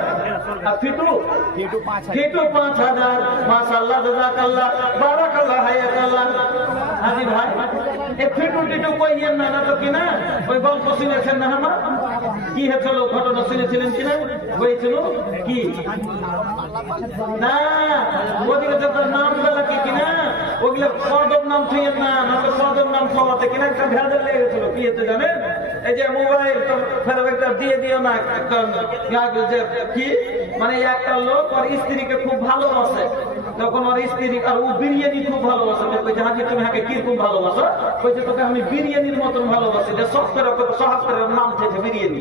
আর ফিটু 5,000। মাশাআল্লাহ জাযাকাল্লাহ বারাকাল্লাহ হায়াকাল্লাহ। হাজি ভাই এই ফিটু টিটু কইয়েন না, না তো কিনা ওই গল্প শুনেছেন না? আমার কি হয়েছিল ঘটনা শুনেছিলেন কিনা? হয়েছিল কি না ওদিকে যত নাম বেলা কি কিনা ওগুলো সদর নাম থইয়েন না, না তো সদর নাম খাওয়াতে কিনা একটা ভেজাল লেগে গেছিল। কি হতে জানেন? এই যে মোবাইল তো ফের একটা দিয়ে দিও না, কি মানে একটা লোক ওর স্ত্রীকে খুব ভালোবাসে, তখন ওর স্ত্রী আর ও বিরিয়ানি খুব ভালোবাসে। হাজি তুমি হাকে কি খুব ভালোবাসো? কইছে তোকে আমি বিরিয়ানির মতন ভালোবাসি, যে সব করে সহজ করে নাম থেকে বিরিয়ানি।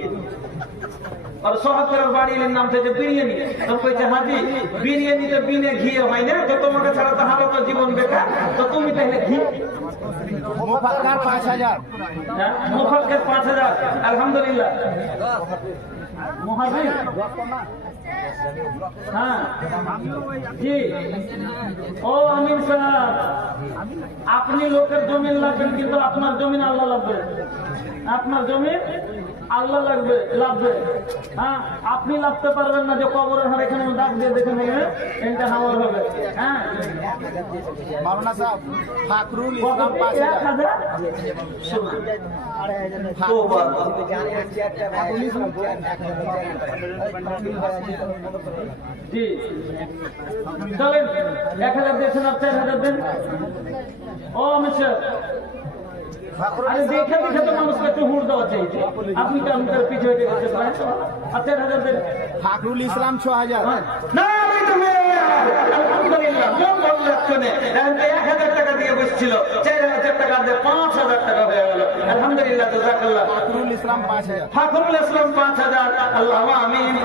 और सोहागपुर बाड़ीর নাম থেকে বিরিয়ানি তো কইছে হাজি বিরিয়ানিতে বিনে ঘি হয় না তো তোমাকে ছাড়া তো হারো তো জীবন বেকার তো তুমি তাহলে ঘি মুফাক্কার 5000 মুফাক্কার 5000 আলহামদুলিল্লাহ মুহাজির হ্যাঁ জি ও আমিন সাহেব আপনি লোকের জমিন লাগবেন কিন্তু আপনার জমিন আল্লাহ লাগবে আপনার জমিন আল্লাহ লাগবে হ্যাঁ আপনি লাগতে পারবেন না যে কবরের হার এখানে দাগ দিয়ে দেখে নেবে এটা হাওয়ার হবে হ্যাঁ মাওলানা সাহেব ফাকরুল ইসলাম 5000 জি চলেন 1000 দিয়েছেন আর 4000 দেন ও মিস্টার আরে দেখে দেখে তো মানুষকে একটু হুড় দেওয়া চাইছে আপনি কেমন করে পিছিয়ে হয়ে গেছে প্রায় আর 4000 দেন ফাকরুল ইসলাম 6000 না আমি তুমি আলহামদুলিল্লাহ মন ভালো লাগছে না এখন তো 1000 টাকা দিয়ে বসছিল 4000 টাকা দিয়ে 5000 টাকা হয়ে গেল আলহামদুলিল্লাহ জাযাকাল্লাহ ফাকরুল ইসলাম 5000 ফাকরুল ইসলাম 5000 আল্লাহু আমিন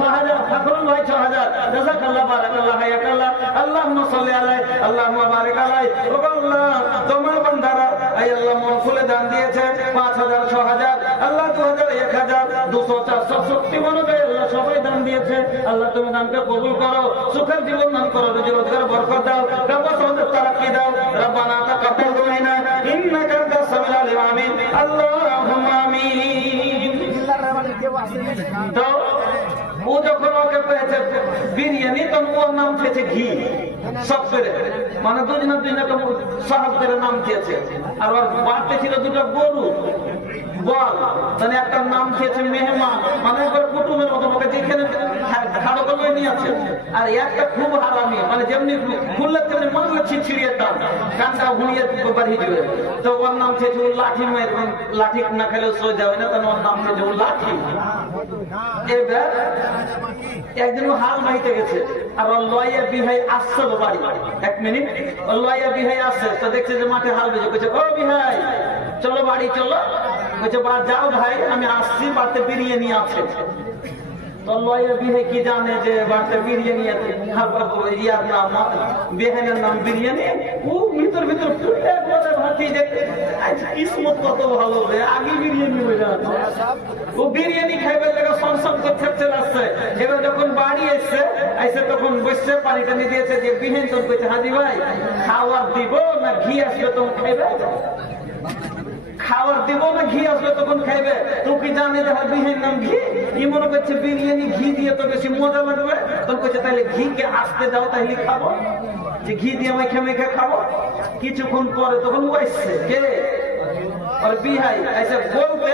6000 ফাকরুল ভাই 6000 জাযাকাল্লাহ বারাকাল্লাহ হায়াকাল্লাহ আল্লাহুম্মা সাল্লি আলাইহি আল্লাহুম্মা বারিক আলাইহি ও আল্লাহ তোমার বান্দারা আয় আল্লাহ মন খুলে দান দিয়েছে 5000 6000 আল্লাহ 2000 1000 200 400 শক্তি অনুযায়ী আল্লাহ সবাই দান দিয়েছে আল্লাহ তুমি দানকে কবুল করো সুখের জীবন দান করো রুজি রোজগার বরকত দাও ব্যবসাতে তারাক্কি দাও রব্বানা তাকাব্বাল মিন্না ইন্নাকা আনতাস সামিউল আলিম আমিন আল্লাহুম্মা আমিন তো ও যখন ওকে পেয়েছে বিরিয়ানি তখন ওর নাম খেয়েছে ঘি সব করে মানে দুজনের সাহায্যের নাম খেয়েছে আর ওর বাড়তে ছিল দুটো গরু বল মানে একটা নাম খেয়েছে মেহমান মানে একবার কুটুমের মতো ওকে যেখানে খাড়ো করে নিয়ে আছে আর একটা খুব হারামি মানে যেমনি খুললে তেমনি মারলে ছিড়িয়ে দাম কানটা ঘুরিয়ে বাড়িয়ে দিবে তো ওর নাম খেয়েছে ও লাঠি মেয়ের লাঠি না খেলেও সই যাবে না তখন ওর নাম খেয়েছে ও লাঠি এবার একদিন ও হাল বাহিতে গেছে আর ওর লয়া বিহাই আসছে বাড়ি 1 মিনিট ওর লয়া বিহাই আসছে তো দেখছে যে মাঠে হাল বেজে বলছে ও বিহাই চলো বাড়ি চলো বলছে বা যাও ভাই আমি আসছি বাড়িতে বিরিয়ানি আছে তো লয়া বিহাই কি জানে যে বাড়িতে বিরিয়ানি আছে ইয়ার নাম বেহানের নাম বিরিয়ানি ও ভিতর ভিতর ফুটে করে ভাতি যে কিসমত কত ভালো রে আগে বিরিয়ানি হয়ে যাচ্ছে ও বিরিয়ানি খাইবার লাগে সংসদ করতে আসছে এবার যখন বাড়ি এসছে আইসে তখন বসছে পানিটা নিয়ে দিয়েছে যে বিহীন তোর কইছে হাজি ভাই খাওয়ার দিব না ঘি আসলে তখন খাইবে খাওয়ার দিব না ঘি আসলে তখন খাইবে তো কি জানে যে বিহীন নাম ঘি কি মনে করছে বিরিয়ানি ঘি দিয়ে তো বেশি মজা লাগবে তখন কইছে তাহলে ঘিকে আসতে দাও তাহলে খাবো যে ঘি দিয়ে মেখে মেখে খাবো কিছুক্ষণ পরে তখন ও আসছে কে আর বিহাই এসে বলতে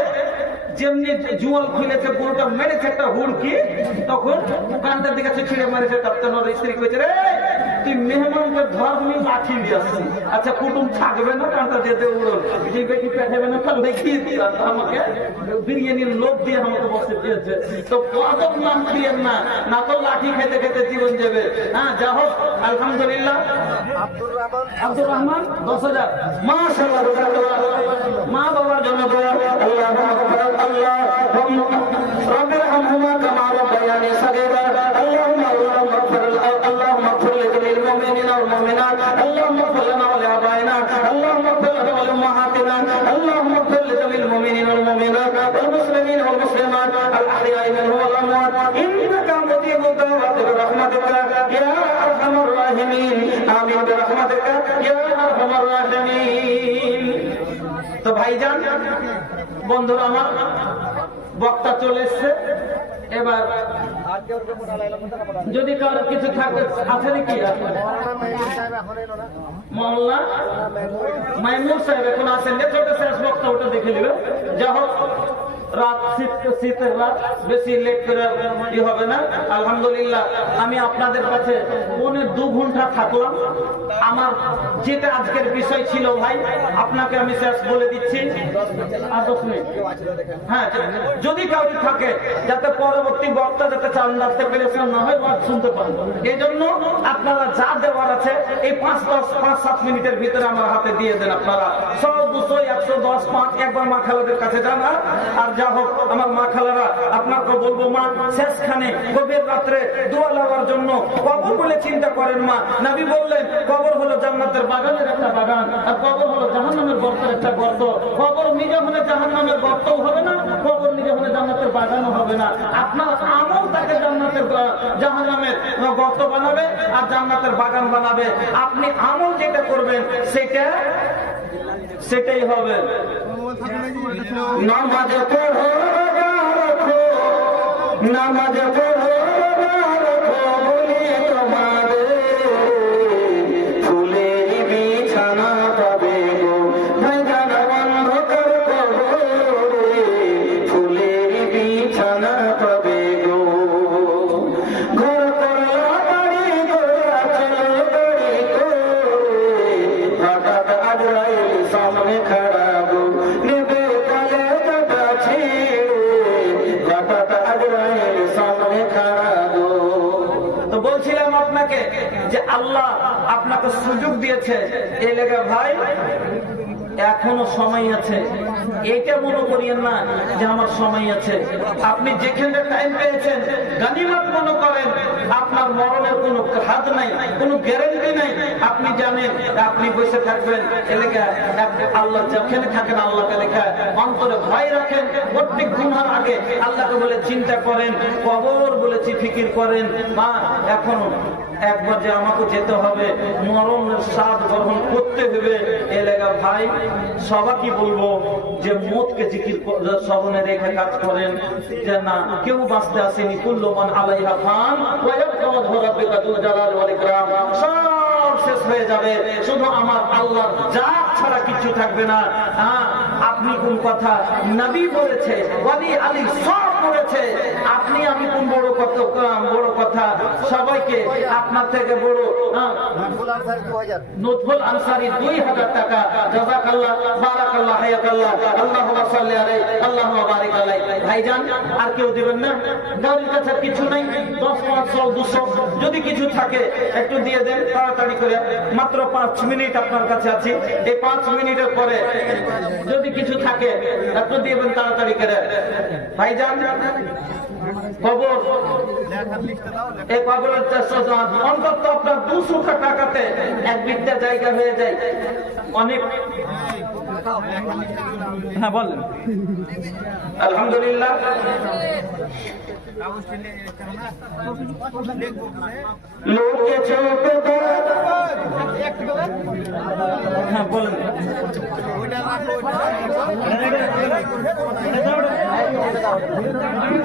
যেমনি জুয়াল খুলেছে গরুটা মেরেছে একটা হুড়কি তখন কানটার দিকে ছিঁড়ে মেরেছে তখন ওর স্ত্রী কইছে রে তুই মেহমানকে ধর তুমি লাঠি দিয়ে আসছি আচ্ছা কুটুম থাকবে না কানটা যেতে উড়ল যে বেটি পেঠাবে না তাহলে দেখিয়ে দিলাম আমাকে বিরিয়ানির লোভ দিয়ে আমাকে বসে দিয়েছে তো কদম নাম দিয়েন না না তো লাঠি খেতে খেতে জীবন যাবে হ্যাঁ যা হোক আলহামদুলিল্লাহ আব্দুর রহমান 10,000 মাশাআল্লাহ মা বাবার জন্য দোয়া আল্লাহ رب ارحمهما كما ربياني صغيرا اللهم اغفر لجميع المؤمنين والمؤمنات اللهم اغفر لنا ولآبائنا اللهم اغفر لنا ولأمهاتنا اللهم اغفر لجميع المؤمنين والمؤمنات والمسلمين والمسلمات الأحياء منهم والأموات إنك مجيب الدعوات برحمتك يا أرحم الراحمين آمين برحمتك يا أرحم الراحمين তো ভাইজান বন্ধুরা আমার বক্তা চলে এসছে এবার যদি কারো কিছু থাকে আছে নাকি মোল্লা মাইমুর সাহেব এখন আসেন ছোট শেষ বক্তা ওটা দেখে নেবে যা হোক রাত শীতের রাত বেশি লেট করে হবে না আলহামদুলিল্লাহ আমি আপনাদের কাছে 2 ঘন্টা থাকলাম আমার যেটা আজকের বিষয় ছিল ভাই আপনাকে আমি শেষ বলে দিচ্ছি আর 10 মিনিট হ্যাঁ যদি কাউকে থাকে যাতে পরবর্তী বক্তা যাতে চালু রাখতে পেরেছেন না হয় বাদ শুনতে পারেন এই জন্য আপনারা যা দেওয়ার আছে এই 5-7 মিনিটের ভিতরে আমার হাতে দিয়ে দেন আপনারা 100 200 110 5 একবার মা খালাদের কাছে যান আর যা হোক আমার মা খালারা আপনাকে বলবো মা শেষখানে গভীর রাত্রে দোয়া লাগার জন্য কবর বলে চিন্তা করেন মা। নবী বললেন কবর হলো জান্নাতের বাগানের একটা বাগান, আর কবর হলো জাহান্নামের গর্তের একটা গর্ত। কবর নিজে হলে জাহান্নামের গর্তও হবে না, কবর নিজে হলে জান্নাতের বাগানও হবে না। আপনার আমল তাকে জান্নাতের জাহান্নামের গর্ত বানাবে আর জান্নাতের বাগান বানাবে। আপনি আমল যেটা করবেন সেটাই হবে। নামাজে পড়ো রাখো, নামাজে পড়ো রাখো বলি তোমাদের ফুলের বিছানা পাবে গো ভাইজান অন্ধকার কবরে ফুলের বিছানা পাবে গো। ঘর করলা বাড়ি গোড়া চলো গাড়ি করে হঠাৎ আজরাইল সামনে খাড়া গো নেবে কালে কাটা ছিড়ে হঠাৎ আজরাইল সামনে খাড়া গো। তো বলছিলাম আপনাকে যে আল্লাহ আপনাকে সুযোগ দিয়েছে এই লেগে ভাই এখনো সময় আছে। এটা মনে করিয়েন না যে আমার সময় আছে। আপনি যেখানে টাইম পেয়েছেন গানিমত মনে করেন। আপনার মরণের কোনো হাত নাই, কোনো গ্যারান্টি নাই। আপনি জানেন আপনি বসে থাকবেন এলাকা আল্লাহ যেখানে থাকেন আল্লাহকে লেখা অন্তরে ভয় রাখেন। প্রত্যেক গুনার আগে আল্লাহকে বলে চিন্তা করেন, কবর বলেছি ফিকির করেন। মা এখনো একবার যে আমাকে যেতে হবে, মরণের স্বাদ গ্রহণ করতে হবে। এ লেগা ভাই সবাইকে বলবো যে মতকে জিকির স্মরণে রেখে কাজ করেন, যে না কেউ বাঁচতে আসেনি। কুল্লু মান আলাইহা ফান ওয়া ইয়াবকা ওয়াজহু রাব্বিকা যুল জালালি ওয়াল ইকরাম। সব শেষ হয়ে যাবে, শুধু আমার আল্লাহর জাত ছাড়া কিছু থাকবে না। হ্যাঁ, আপনি কোন কথা নবী বলেছে, ওয়ালি আলী সব বলেছে। আপনি আমি কোন বড় কথা সবাইকে আপনার থেকে বড়। নূতফুল আনসারী 2000 টাকা। জাযাকাল্লাহ বারাকাল্লাহ হায়াকাল্লাহ আল্লাহুম্মা সাল্লি আলাইহি আল্লাহুম্মা বারিক আলাইহি। ভাইজান আর কেউ দিবেন না? গাড়ির কাছে কিছু নাই, 10, 500, 200 যদি কিছু থাকে একটু দিয়ে দেন তাড়াতাড়ি করে। মাত্র 5 মিনিট আপনার কাছে আছে। এই 5 মিনিটের পরে যদি কিছু থাকে একটু দিবেন তাড়াতাড়ি করে। ভাইজান কবর এই কবরের অন্তত আপনার 200 টাকাতে এক বিঘা জায়গা হয়ে যায়। অনেক হ্যাঁ বলেন আলহামদুলিল্লাহ। লোকে চোখে হ্যাঁ বলেন।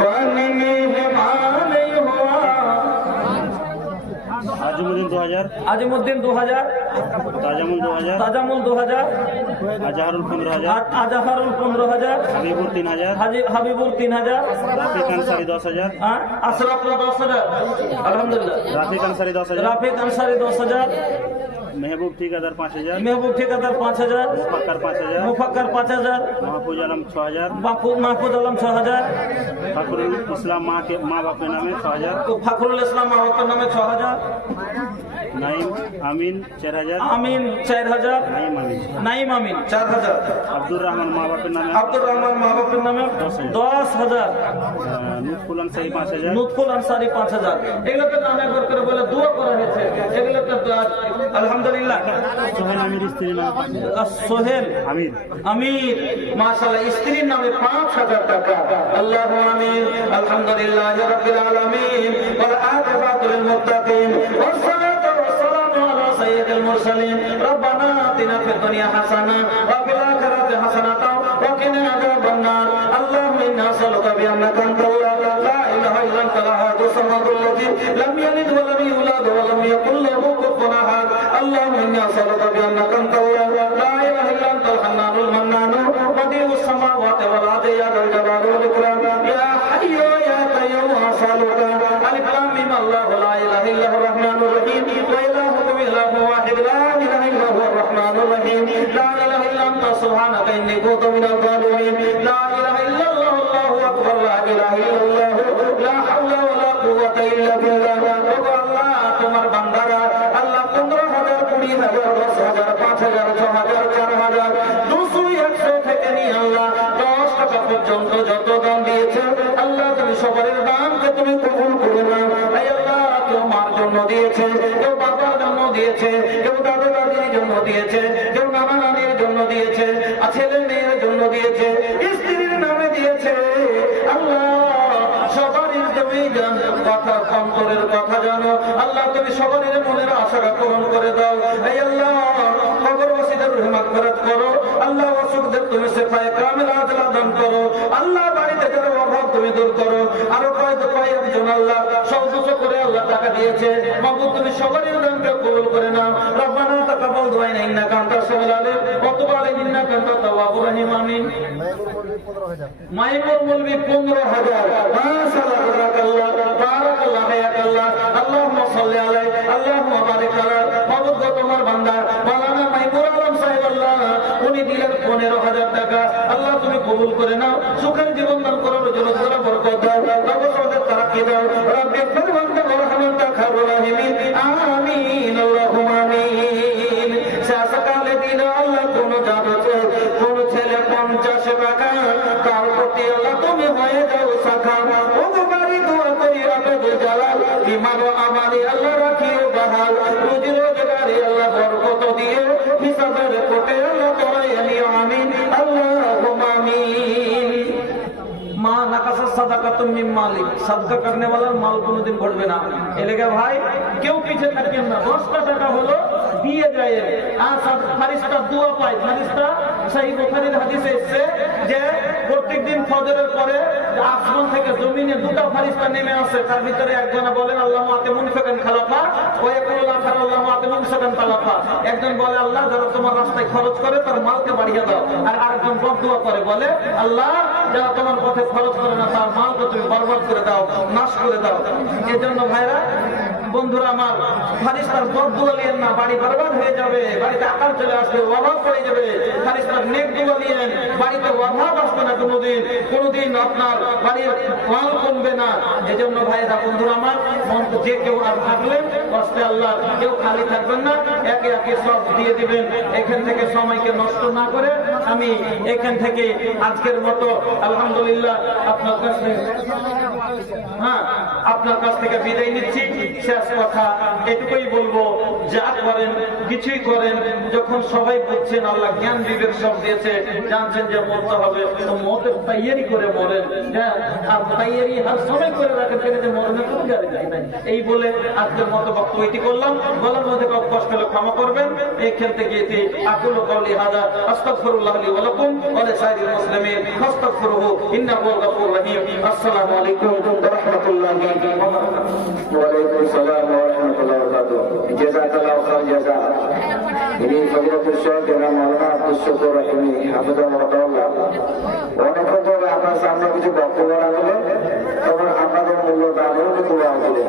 पानी में मेहमान हुआ। आजमुद्दीन 2000, আজিমুদ্দিন 2000, ताजामुल 2000, তাজামুল 2000, अजहरुल 15000, আজাহারুল 15000, हबीबुल 3000, হাবিবুল 3000, राफिक अंसारी 10000, আশরাফুল 10000, আলহামদুলিল্লাহ। राफिक अंसारी 10000, রাফিক আনসারি 10000, महबूब ठेकेदार 5000, মেহবুব ঠিকাদার 5000, मुफक्कर 5000, মুফাক্কার 5000, महफूज आलम 6000, মাহফুজ আলম 6000, फखरुल इस्लाम माँ बाप के नामे 6000, ফখরুল ইসলাম মাহবুবের নামে 6000, नाइम अमीन 4000, আমিন 4000, नाइम अमीन, নাইম আমিন 4000, अब्दुल रहमान माँ बाप के नामे, আব্দুর রহমান মাহবুবের নামে 10000, नुतफुल अंसारी 5000, লুৎফুল আনসারি 5000। এগুলোকে নামে করে বলে দোয়া করা হয়েছে। এগুলোকে আলহামদুলিল্লাহ। सोहेल आमिर स्त्री नामे সোহেল आमिर, আমির মাশাআল্লাহ স্ত্রীর নামে 5000 টাকা। আল্লাহু আমিন। আলহামদুলিল্লাহি রাব্বিল আলামিন ওয়াল আকিবাতু লিল মুত্তাকিন ওয়াসসালাতু ওয়াসসালামু আলা সাইয়্যিদিল মুরসালিন। রব্বানা আতিনা ফিদ দুনিয়া হাসানা ওয়া ফিল আখিরাতি হাসানাতাও ওয়া কিনা আযাবান নার। আল্লাহুম্মা ইন্না নাসআলুকা বিআন্নাকা আনতাল্লাহ লা ইলাহা ইল্লা আনতা আল-আহাদু সামাদুল লাযী লাম ইয়ালিদ ওয়া লাম ইউলাদ ওয়া লাম ইয়াকুল লাহু কুফুওয়ান আহাদ। আল্লাহুম্মা ইন্না নাসআলুকা বিআন্নাকা আনতাল্লাহ লা ইলাহা ইল্লা আনতাল হান্নানুল মান্নানু বদিউস সামাওয়াতি ওয়াল আরদি ইয়া যাল জালালি ওয়াল ইকরাম ইয়া হাইয়্যু ইয়া কাইয়্যুম নাসআলুকা। আলিফ লাম মিম আল্লাহু লা ইলাহা ইল্লা হুর রাহমানুর রহিম ওয়া ইলাহুকুম ইলাহুন ওয়াহিদ লা ইলাহা ইল্লা হুর রাহমানুর রহিম লা ইলাহা ইল্লা আনতা সুবহানাকা ইন্নী কুনতু মিনাল যালিমিন। লা ইলাহা ইল্লাল্লাহু আল্লাহু আকবার লা ইলাহা ইল্লাল্লাহু লা হাওলা ওয়া লা কুওয়াতা ইল্লা বিল্লাহ। ওগো আল্লাহ তোমার বান্দারা আল্লাহ 15000, 20000, 10,000, 5,000, 6,000, 4,000, 200, 100 থেকে নিয়ে আল্লাহ 10 টাকা পর্যন্ত যত দান দিয়েছে আল্লাহ তুমি সবার দানকে তুমি কবুল করে না। আল্লাহ কেউ মার জন্য দিয়েছে, কেউ বাবার জন্য দিয়েছে, কেউ দাদা দাদির জন্য দিয়েছে, কেউ নানা নানির জন্য দিয়েছে, ছেলে মেয়ের জন্য দিয়েছে, স্ত্রীর নামে দিয়েছে। আল্লাহ সবারই তুমি কথা অন্তরের কথা জানো। আল্লাহ তুমি সবারই মনের আশাটা পূরণ করে দাও। এই আল্লাহ কবরবাসীদের রহমত ফেরত করো। আল্লাহ অসুখদের তুমি সেফায়ে কামিল আজলা দান করো। আল্লাহ বাড়িতে যারা অভাব তুমি দূর করো। আরো কয়েকজন আল্লাহ সহযোগ করে আল্লাহ টাকা দিয়েছে, মাবুদ তুমি সবারই দানকে কবুল করে নাও। রব্বানা তাকাব্বাল দুআনা ইন্নাকা আনতাস সামিউল আলিম ওয়া তুব আলাইনা ইন্নাকা আনতাত তাওয়াবুর রহিম। আমিন। মাইমুর মুলবি 15,000। মাশাআল্লাহ, বারাকাল্লাহ, বারাকাল্লাহ, হায়াকাল্লাহ। আল্লাহুম্মা সাল্লি আলাইহি, আল্লাহুম্মা বারিক আলাইহি। মাবুদ গো তোমার বান্দা মাওলানা মাইমুর আলম সাহেব আল্লাহ উনি দিলেন 15,000 টাকা। আল্লাহ তুমি কবুল করে নাও, সুখের জীবন দান করো, রোজগার করো, বরকত দাও, ব্যবসাতে তারাক্কি দাও। রব্বি ফির ওয়ান্তা ওয়ারহামতা খায়রুর রাহিমিন। আমিন, আল্লাহুম্মা আমিন। শাসকালে দিন আল্লাহ কোন জানাতে কোন ছেলে 50 টাকা তার প্রতি আল্লাহ তুমি হয়ে যাও সাখা। ও বাড়ি দোয়া করি রাবে জালাল ইমান ও আমালি আল্লাহ রাখিও বহাল। রুজি রোজগারে আল্লাহ বরকত দিয়ে হিসাবের কোটে আল্লাহ তোরাই নিও। আমিন, আল্লাহুম্মা আমিন। মা নাকাসা সাদাকাতুম মিন মালিক, সাদকা করনে वाला মাল কোনদিন ঘটবে না। এলাকা ভাই কেউ পিছে থাকবেন না। 10টা টাকা হলো দিয়ে যায়। আর ফারিস্তা দোয়া পায়। ফারিস্তা সহিহ বুখারীর হাদিসে এসেছে যে প্রত্যেকদিন ফজরের পরে আসমান থেকে জমিনে 2টা ফারিস্তা নেমে আসে। তার ভিতরে একজন বলেন আল্লাহুম্মা আতি মুনফিকান খালাফা ওয়া ইয়াকুলু আল্লাহুম্মা আতি মুমসিকান তালাফা। একজন বলে আল্লাহ যারা তোমার রাস্তায় খরচ করে তার মালকে বাড়িয়ে দাও। আর আরেকজন বদদুয়া করে বলে আল্লাহ যারা তোমার পথে খরচ করে না তার মালকে তুমি বরবাদ করে দাও, নাশ করে দাও। এজন্য ভাইরা বন্ধুরা আমার, ফারিস্তার বদদুয়া নিয়েন না, বাড়ি বরবাদ হয়ে যাবে, বাড়িতে আকাল চলে আসবে, অভাব পড়ে যাবে। ফারিস্তার নেক দোয়া নিয়েন, বাড়িতে অভাব আসবে না কোনোদিন আপনার বাড়ির মাল কমবে না। এজন্য ভাইরা বন্ধুরা আমার, যে কেউ আর থাকলেন কষ্টে আল্লাহ কেউ খালি থাকবেন না, একে একে সব দিয়ে দিবেন। এখান থেকে সময়কে নষ্ট না করে আমি এখান থেকে আজকের মতো আলহামদুলিল্লাহ আপনার কাছ থেকে বিদায় নিচ্ছি। শেষ কথা এটুকুই বলবো, যা করেন কিছুই করেন, যখন সবাই বুঝছেন আল্লাহ জ্ঞান বিবেক সব দিয়েছে, জানছেন যে মরতে হবে, তো মতের তৈয়ারি করে মরেন। হ্যাঁ, আর তৈয়ারি হার সময় করে রাখেন, যে মরণের কোনো গাড়ি যায় নাই। এই বলে আজকের মতো বক্তব্য এটি করলাম। গলার মধ্যে কষ্ট হলে ক্ষমা করবেন। এইখান থেকে এটি আকুলু কওলি হাযা আস্তাগফিরুল্লাহ লি ওয়া লাকুম ওয়া লিসাইরিল মুসলিমিন ফাস্তাগফিরুহু ইন্নাহু হুয়াল গফুরুর রহিম। আসসালামু আলাইকুম ওয়া রাহমাতুল্লাহি ওয়া বারাকাতুহু। ওয়া আলাইকুম আসসালাম ওয়া রাহমাতুল্লাহি ওয়া বারাকাতুহু। জাযাকাল্লাহু খাইরান জাযা। ইনি ফজিলাতুল শাইখ মাওলানা আব্দুল শুকুর রহিমি হাফিজাহুল্লাহ তাআলা। অনেকক্ষণ ধরে আপনার সামনে কিছু বক্তব্য রাখলেন, তখন আপনাদের মূল্য দানের দোয়া দিলেন।